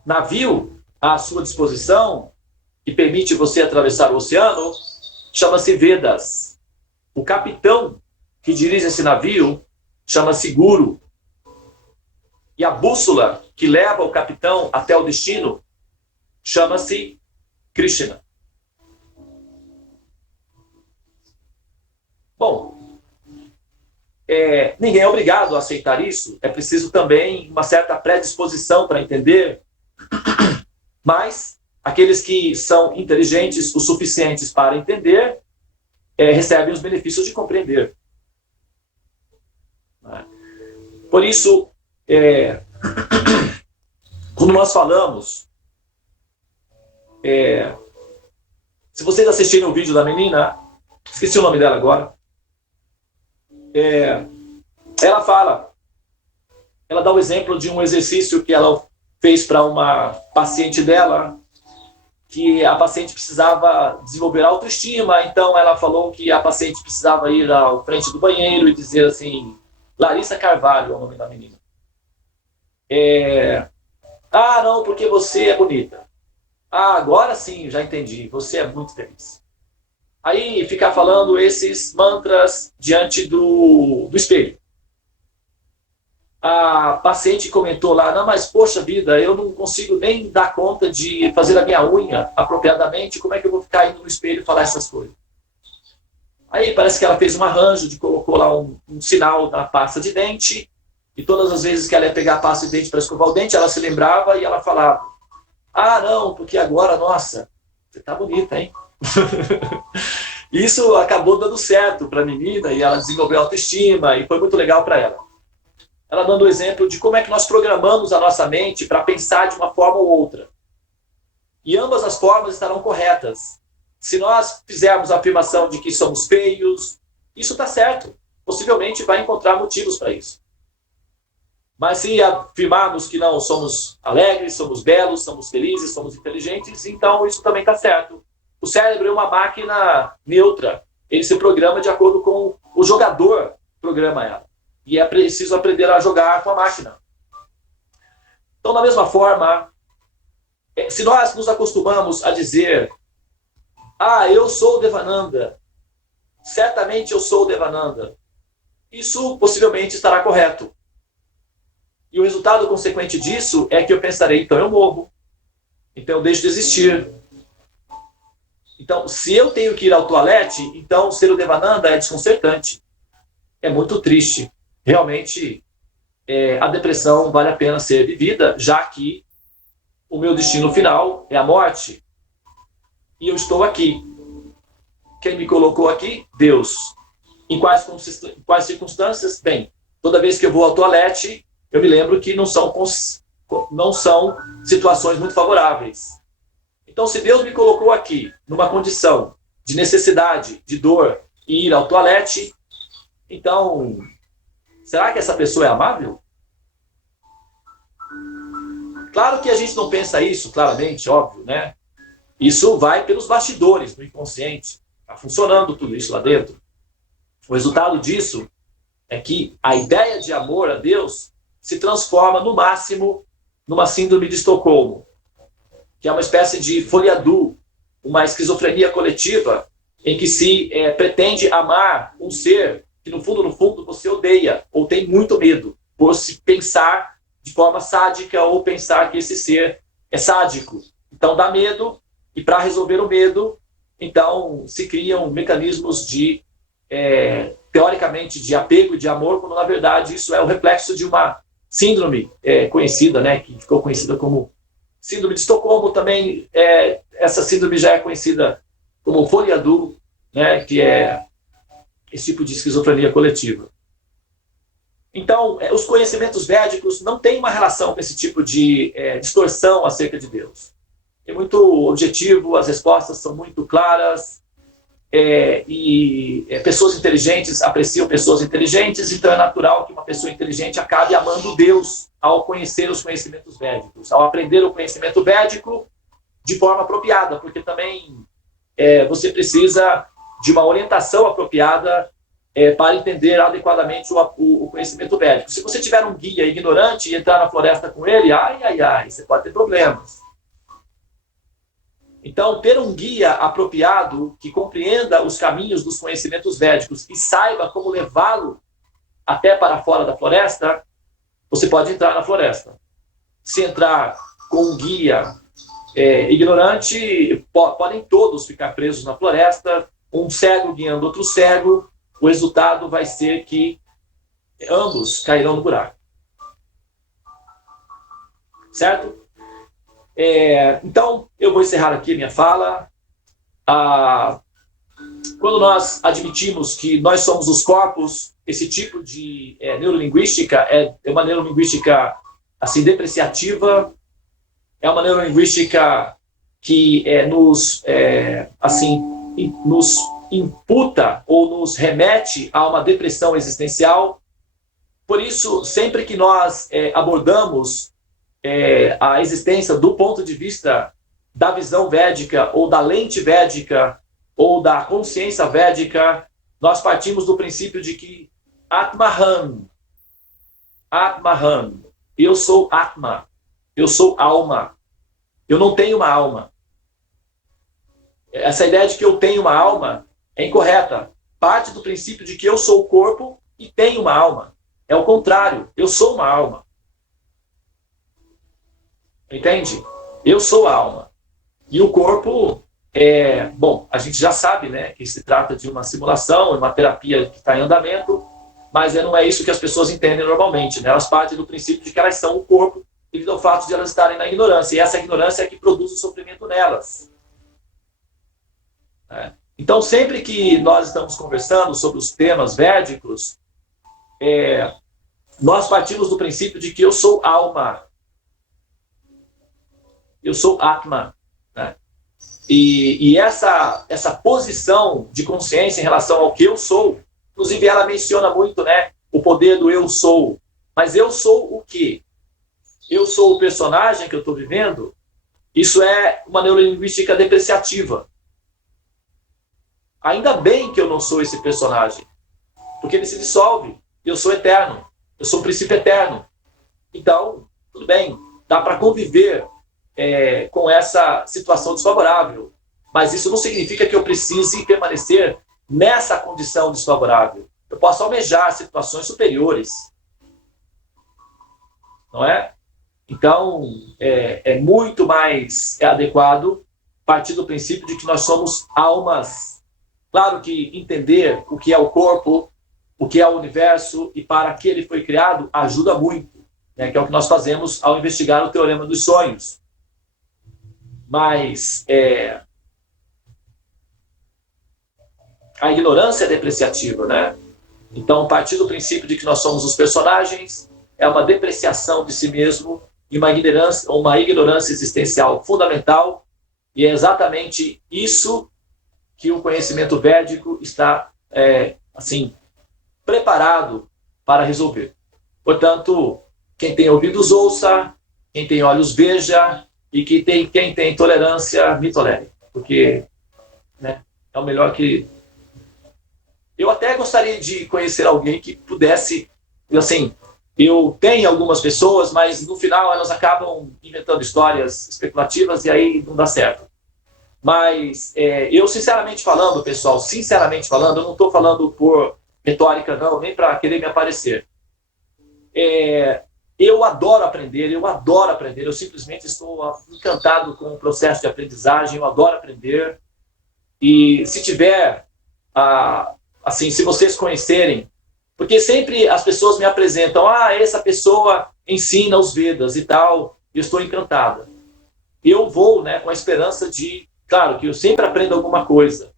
navio à sua disposição, que permite você atravessar o oceano, chama-se Vedas. O capitão que dirige esse navio chama-se Guru. E a bússola que leva o capitão até o destino chama-se Krishna. Bom, ninguém é obrigado a aceitar isso. É preciso também uma certa predisposição para entender. Mas aqueles que são inteligentes o suficientes para entender recebem os benefícios de compreender. Por isso, quando nós falamos, se vocês assistirem o vídeo da menina, esqueci o nome dela agora, Ela fala, ela dá o exemplo de um exercício que ela fez para uma paciente dela, que a paciente precisava desenvolver autoestima, então ela falou que a paciente precisava ir à frente do banheiro e dizer assim, Larissa Carvalho é o nome da menina. Ah, não, porque você é bonita. Ah, agora sim, já entendi, você é muito feliz. Aí ficar falando esses mantras diante do espelho. A paciente comentou lá, não, mas poxa vida, eu não consigo nem dar conta de fazer a minha unha apropriadamente, como é que eu vou ficar indo no espelho e falar essas coisas? Aí parece que ela fez um arranjo, colocou lá um sinal na pasta de dente, e todas as vezes que ela ia pegar a pasta de dente para escovar o dente, ela se lembrava e ela falava, ah não, porque agora, nossa, você tá bonita, hein? Isso acabou dando certo para a menina, e ela desenvolveu autoestima, e foi muito legal para ela. Ela dando o exemplo de como é que nós programamos a nossa mente para pensar de uma forma ou outra. E ambas as formas estarão corretas. Se nós fizermos a afirmação de que somos feios, isso está certo. Possivelmente vai encontrar motivos para isso. Mas se afirmarmos que não, somos alegres, somos belos, somos felizes, somos inteligentes, então isso também está certo. O cérebro é uma máquina neutra. Ele se programa de acordo com o jogador programa ela. E é preciso aprender a jogar com a máquina. Então, da mesma forma, se nós nos acostumamos a dizer, ah, eu sou o Devananda, certamente eu sou o Devananda, isso possivelmente estará correto. E o resultado consequente disso é que eu pensarei, então eu morro, então eu deixo de existir. Então, se eu tenho que ir ao toalete, então ser o Devananda é desconcertante. É muito triste. Realmente, a depressão vale a pena ser vivida, já que o meu destino final é a morte. E eu estou aqui. Quem me colocou aqui? Deus. Em quais circunstâncias? Bem, toda vez que eu vou ao toalete, eu me lembro que não são situações muito favoráveis. Então, se Deus me colocou aqui, numa condição de necessidade, de dor, e ir ao toalete, então, será que essa pessoa é amável? Claro que a gente não pensa isso, claramente, óbvio, né? Isso vai pelos bastidores, no inconsciente. Está funcionando tudo isso lá dentro. O resultado disso é que a ideia de amor a Deus se transforma, no máximo, numa síndrome de Estocolmo, que é uma espécie de folia du, uma esquizofrenia coletiva, em que se pretende amar um ser que, no fundo, você odeia, ou tem muito medo, por se pensar de forma sádica, ou pensar que esse ser é sádico. Então dá medo, e para resolver o medo, então se criam mecanismos de, teoricamente, de apego e de amor, quando na verdade isso é o reflexo de uma síndrome conhecida, né, que ficou conhecida como síndrome de Estocolmo. Também essa síndrome já é conhecida como folia du, né, que é esse tipo de esquizofrenia coletiva. Então, os conhecimentos védicos não têm uma relação com esse tipo de distorção acerca de Deus. É muito objetivo, as respostas são muito claras, pessoas inteligentes apreciam pessoas inteligentes, então é natural que uma pessoa inteligente acabe amando Deus ao conhecer os conhecimentos védicos, ao aprender o conhecimento védico de forma apropriada, porque também você precisa de uma orientação apropriada para entender adequadamente o conhecimento védico. Se você tiver um guia ignorante e entrar na floresta com ele, você pode ter problemas. Então, ter um guia apropriado que compreenda os caminhos dos conhecimentos védicos e saiba como levá-lo até para fora da floresta, você pode entrar na floresta. Se entrar com um guia ignorante, podem todos ficar presos na floresta, um cego guiando outro cego, o resultado vai ser que ambos cairão no buraco. Certo? Então, eu vou encerrar aqui a minha fala. Quando nós admitimos que nós somos os corpos, esse tipo de neurolinguística é uma neurolinguística assim, depreciativa, é uma neurolinguística que nos imputa ou nos remete a uma depressão existencial. Por isso, sempre que nós abordamos a existência do ponto de vista da visão védica, ou da lente védica, ou da consciência védica, nós partimos do princípio de que Atmahan, eu sou Atma, eu sou alma, eu não tenho uma alma. Essa ideia de que eu tenho uma alma é incorreta. Parte do princípio de que eu sou o corpo e tenho uma alma. É o contrário, eu sou uma alma. Entende? Eu sou a alma. E o corpo bom, a gente já sabe, né, que se trata de uma simulação, uma terapia que está em andamento, mas não é isso que as pessoas entendem normalmente, né? Elas partem do princípio de que elas são o corpo devido ao fato de elas estarem na ignorância, e essa ignorância é que produz o sofrimento nelas. Então, sempre que nós estamos conversando sobre os temas védicos, nós partimos do princípio de que eu sou alma, eu sou Atma, né? E essa posição de consciência em relação ao que eu sou, inclusive ela menciona muito, né, o poder do eu sou. Mas eu sou o quê? Eu sou o personagem que eu estou vivendo? Isso é uma neurolinguística depreciativa. Ainda bem que eu não sou esse personagem, porque ele se dissolve. Eu sou eterno, eu sou um princípio eterno. Então, tudo bem, dá para conviver com essa situação desfavorável. Mas isso não significa que eu precise permanecer nessa condição desfavorável. Eu posso almejar situações superiores. Não é? Então, é muito mais adequado partir do princípio de que nós somos almas. Claro que entender o que é o corpo, o que é o universo e para que ele foi criado ajuda muito, né? Que é o que nós fazemos ao investigar o teorema dos sonhos. Mas a ignorância é depreciativa, né? Então, partir do princípio de que nós somos os personagens é uma depreciação de si mesmo e uma ignorância existencial fundamental, e é exatamente isso que o conhecimento védico está preparado para resolver. Portanto, quem tem ouvidos ouça, quem tem olhos veja, e quem tem tolerância me tolere, porque, né, é o melhor que... Eu até gostaria de conhecer alguém que pudesse, assim, eu tenho algumas pessoas, mas no final elas acabam inventando histórias especulativas e aí não dá certo. Mas eu, sinceramente falando, pessoal, eu não estou falando por retórica não, nem para querer me aparecer. Eu adoro aprender, eu simplesmente estou encantado com o processo de aprendizagem, eu adoro aprender. E se tiver, assim, se vocês conhecerem, porque sempre as pessoas me apresentam, essa pessoa ensina os Vedas e tal, eu estou encantada. Eu vou, né, com a esperança de, claro, que eu sempre aprendo alguma coisa.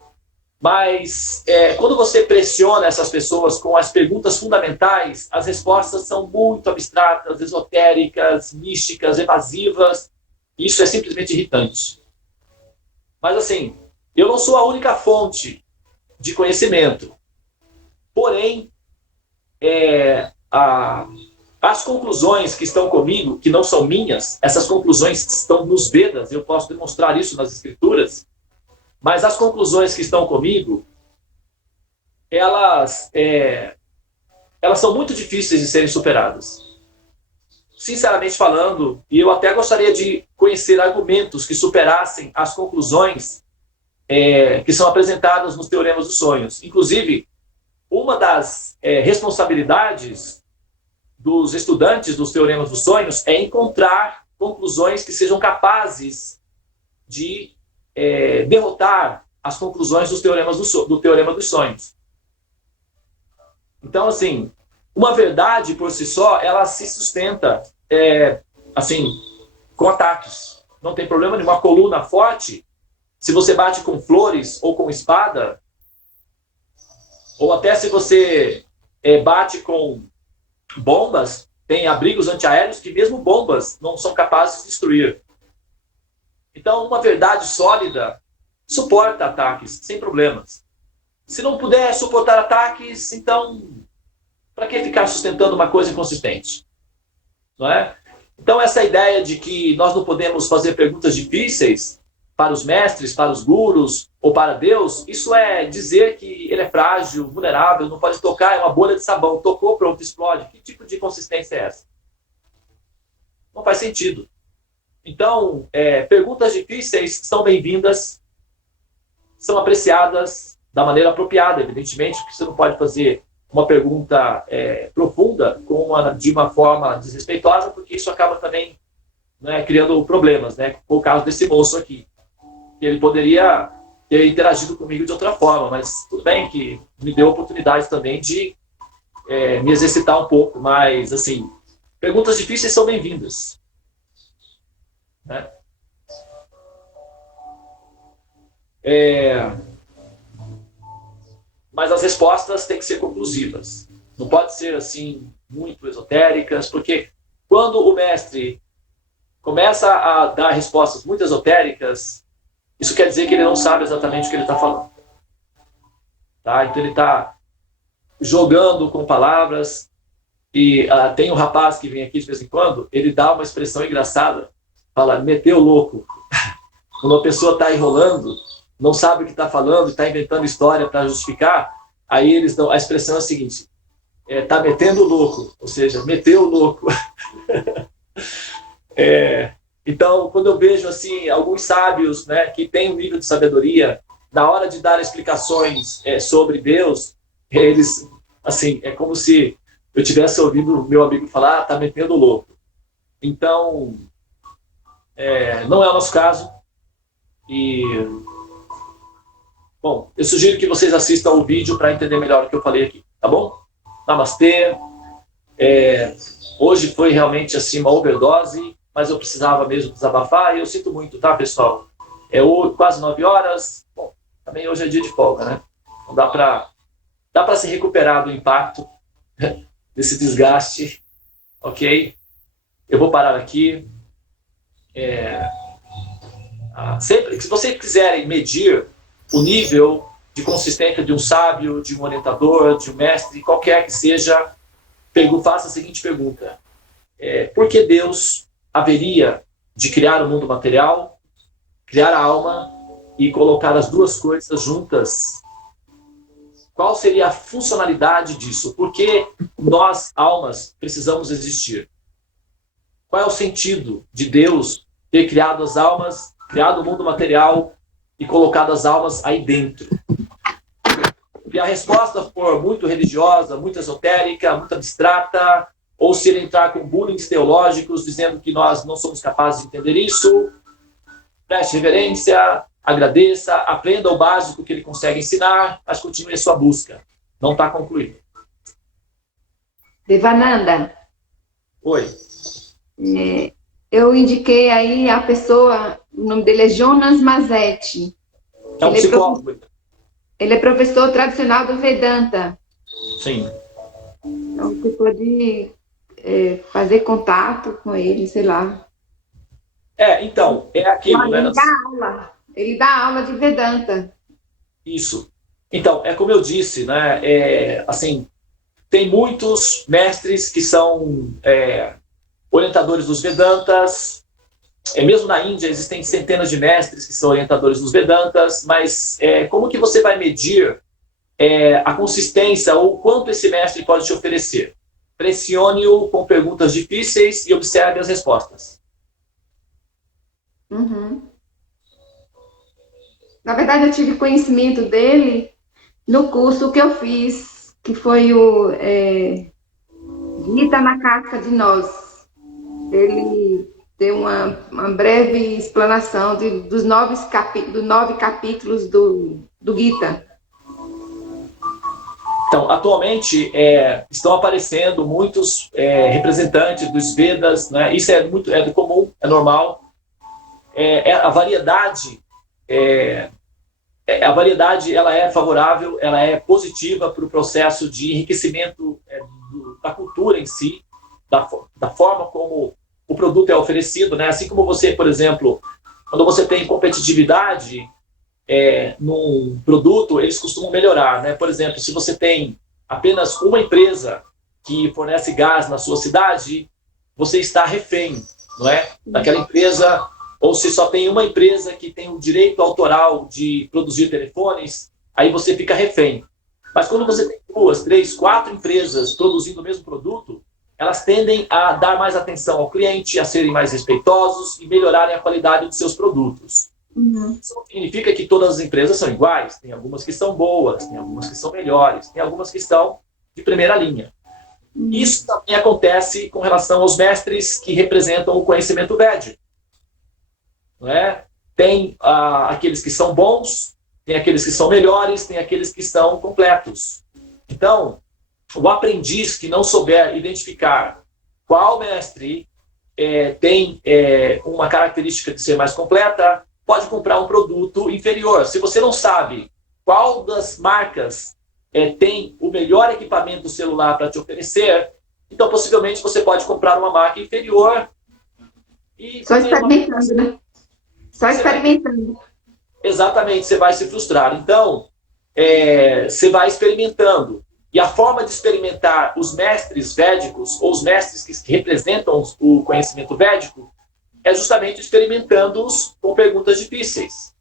Mas quando você pressiona essas pessoas com as perguntas fundamentais, as respostas são muito abstratas, esotéricas, místicas, evasivas. Isso é simplesmente irritante. Mas assim, eu não sou a única fonte de conhecimento. Porém, as conclusões que estão comigo, que não são minhas, essas conclusões estão nos Vedas, eu posso demonstrar isso nas Escrituras. Mas as conclusões que estão comigo, elas são muito difíceis de serem superadas. Sinceramente falando, e eu até gostaria de conhecer argumentos que superassem as conclusões que são apresentadas nos teoremas dos sonhos. Inclusive, uma das responsabilidades dos estudantes dos teoremas dos sonhos é encontrar conclusões que sejam capazes de derrotar as conclusões dos teoremas do teorema dos sonhos. Então, assim, uma verdade por si só, ela se sustenta assim, com ataques. Não tem problema nenhum. Uma coluna forte, se você bate com flores ou com espada, ou até se você bate com bombas, tem abrigos antiaéreos que mesmo bombas não são capazes de destruir. Então, uma verdade sólida suporta ataques, sem problemas. Se não puder suportar ataques, então, Para que ficar sustentando uma coisa inconsistente? Não é? Então, essa ideia de que nós não podemos fazer perguntas difíceis para os mestres, para os gurus ou para Deus, isso é dizer que ele é frágil, vulnerável, não pode tocar, é uma bolha de sabão. Tocou, pronto, explode. Que tipo de consistência é essa? Não faz sentido. Então, perguntas difíceis são bem-vindas, são apreciadas da maneira apropriada, evidentemente, porque você não pode fazer uma pergunta profunda de uma forma desrespeitosa, porque isso acaba também, né, criando problemas, né? Foi o caso desse moço aqui. Ele poderia ter interagido comigo de outra forma, mas tudo bem que me deu a oportunidade também de me exercitar um pouco, mas, assim, perguntas difíceis são bem-vindas. Né? Mas as respostas têm que ser conclusivas. Não pode ser, assim, muito esotéricas, porque quando o mestre começa a dar respostas muito esotéricas, isso quer dizer que ele não sabe exatamente o que ele está falando. Tá? Então ele está jogando com palavras, e tem um rapaz que vem aqui de vez em quando, ele dá uma expressão engraçada, fala, meteu louco. Quando a pessoa está enrolando, não sabe o que está falando, está inventando história para justificar, aí eles dão, a expressão é a seguinte, está metendo louco, ou seja, meteu louco. Então, quando eu vejo assim, alguns sábios, né, que têm um nível de sabedoria, na hora de dar explicações sobre Deus, eles, assim, é como se eu tivesse ouvido meu amigo falar, está metendo louco. Então, não é o nosso caso. E, bom, eu sugiro que vocês assistam o vídeo para entender melhor o que eu falei aqui, tá bom? Namastê. Hoje foi realmente assim uma overdose, mas eu precisava mesmo desabafar, e eu sinto muito, tá, pessoal? Quase 9 horas, bom, também hoje é dia de folga, né? Então dá para se recuperar do impacto desse desgaste, ok? Eu vou parar aqui. Sempre, se vocês quiserem medir o nível de consistência de um sábio, de um orientador, de um mestre, qualquer que seja, faça a seguinte pergunta. Por que Deus haveria de criar o mundo material, criar a alma e colocar as duas coisas juntas? Qual seria a funcionalidade disso? Por que nós, almas, precisamos existir? Qual é o sentido de Deus ter criado as almas, criado o mundo material e colocado as almas aí dentro? E a resposta for muito religiosa, muito esotérica, muito abstrata, ou se ele entrar com bullying teológicos, dizendo que nós não somos capazes de entender isso, preste reverência, agradeça, aprenda o básico que ele consegue ensinar, mas continue a sua busca. Não está concluído. Devananda. Oi. Eu indiquei aí a pessoa, o nome dele é Jonas Mazetti. É um psicólogo. Ele é professor tradicional do Vedanta. Sim. Então, você pode fazer contato com ele, sei lá. Então, é aquilo, né? Ele dá aula de Vedanta. Isso. Então, é como eu disse, né? Assim, tem muitos mestres que são orientadores dos Vedantas. Mesmo na Índia existem centenas de mestres que são orientadores dos Vedantas, mas como que você vai medir a consistência ou quanto esse mestre pode te oferecer? Pressione-o com perguntas difíceis e observe as respostas. Uhum. Na verdade, eu tive conhecimento dele no curso que eu fiz, que foi o Gita na Casca de Nós. Ele deu uma breve explanação dos 9 capítulos do Gita. Então, atualmente, estão aparecendo muitos representantes dos Vedas, né? Isso é muito comum, é normal. A variedade, ela é favorável, ela é positiva para o processo de enriquecimento da cultura em si, da forma como o produto é oferecido, né? Assim como você, por exemplo, quando você tem competitividade num produto, eles costumam melhorar, né? Por exemplo, se você tem apenas uma empresa que fornece gás na sua cidade, você está refém, não é? Daquela empresa, ou se só tem uma empresa que tem o direito autoral de produzir telefones, aí você fica refém. Mas quando você tem 2, 3, 4 empresas produzindo o mesmo produto, elas tendem a dar mais atenção ao cliente, a serem mais respeitosos e melhorarem a qualidade dos seus produtos. Isso não significa que todas as empresas são iguais. Tem algumas que são boas, tem algumas que são melhores, tem algumas que estão de primeira linha. Isso também acontece com relação aos mestres que representam o conhecimento védico. Não é? Tem aqueles que são bons, tem aqueles que são melhores, tem aqueles que são completos. Então, o aprendiz que não souber identificar qual mestre tem uma característica de ser mais completa, pode comprar um produto inferior. Se você não sabe qual das marcas tem o melhor equipamento celular para te oferecer, então possivelmente você pode comprar uma marca inferior. E só experimentando, né? Só experimentando. Exatamente, você vai se frustrar. Então, você vai experimentando. E a forma de experimentar os mestres védicos, ou os mestres que representam o conhecimento védico, é justamente experimentando-os com perguntas difíceis.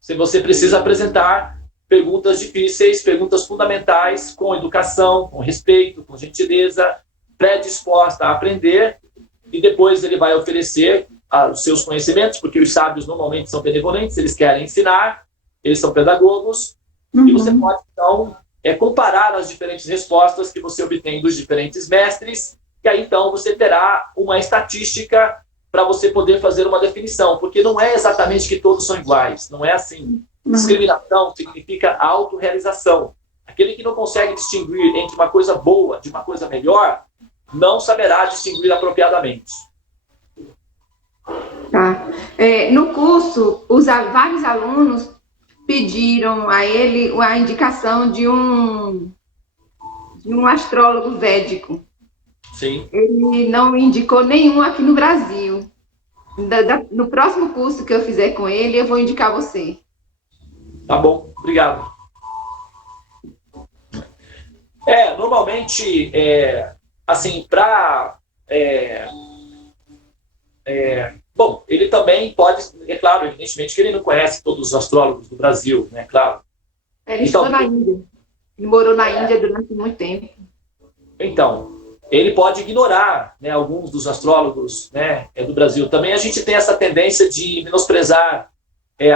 Se você precisa apresentar perguntas difíceis, perguntas fundamentais, com educação, com respeito, com gentileza, predisposta a aprender, e depois ele vai oferecer os seus conhecimentos, porque os sábios normalmente são benevolentes, eles querem ensinar, eles são pedagogos, e você pode, então, comparar as diferentes respostas que você obtém dos diferentes mestres, e aí, então, você terá uma estatística para você poder fazer uma definição, porque não é exatamente que todos são iguais, não é assim. Discriminação significa autorrealização. Aquele que não consegue distinguir entre uma coisa boa de uma coisa melhor, não saberá distinguir apropriadamente. Tá. No curso, vários alunos pediram a ele a indicação de um astrólogo védico. Sim. Ele não indicou nenhum aqui no Brasil. No próximo curso que eu fizer com ele, eu vou indicar você. Tá bom, obrigado. Normalmente, assim, bom, ele também pode, é claro, evidentemente que ele não conhece todos os astrólogos do Brasil, né, claro. Ele estudou na Índia. Ele morou na Índia durante muito tempo. Então, ele pode ignorar, né, alguns dos astrólogos, né, do Brasil. Também a gente tem essa tendência de menosprezar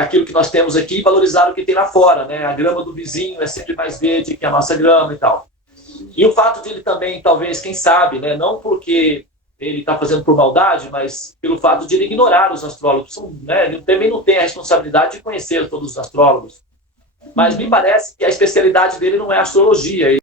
aquilo que nós temos aqui e valorizar o que tem lá fora, né? A grama do vizinho é sempre mais verde que a nossa grama e tal. E o fato de ele também, talvez, quem sabe, né, não porque ele está fazendo por maldade, mas pelo fato de ele ignorar os astrólogos. Né, ele também não tem a responsabilidade de conhecer todos os astrólogos. Mas me parece que a especialidade dele não é a astrologia.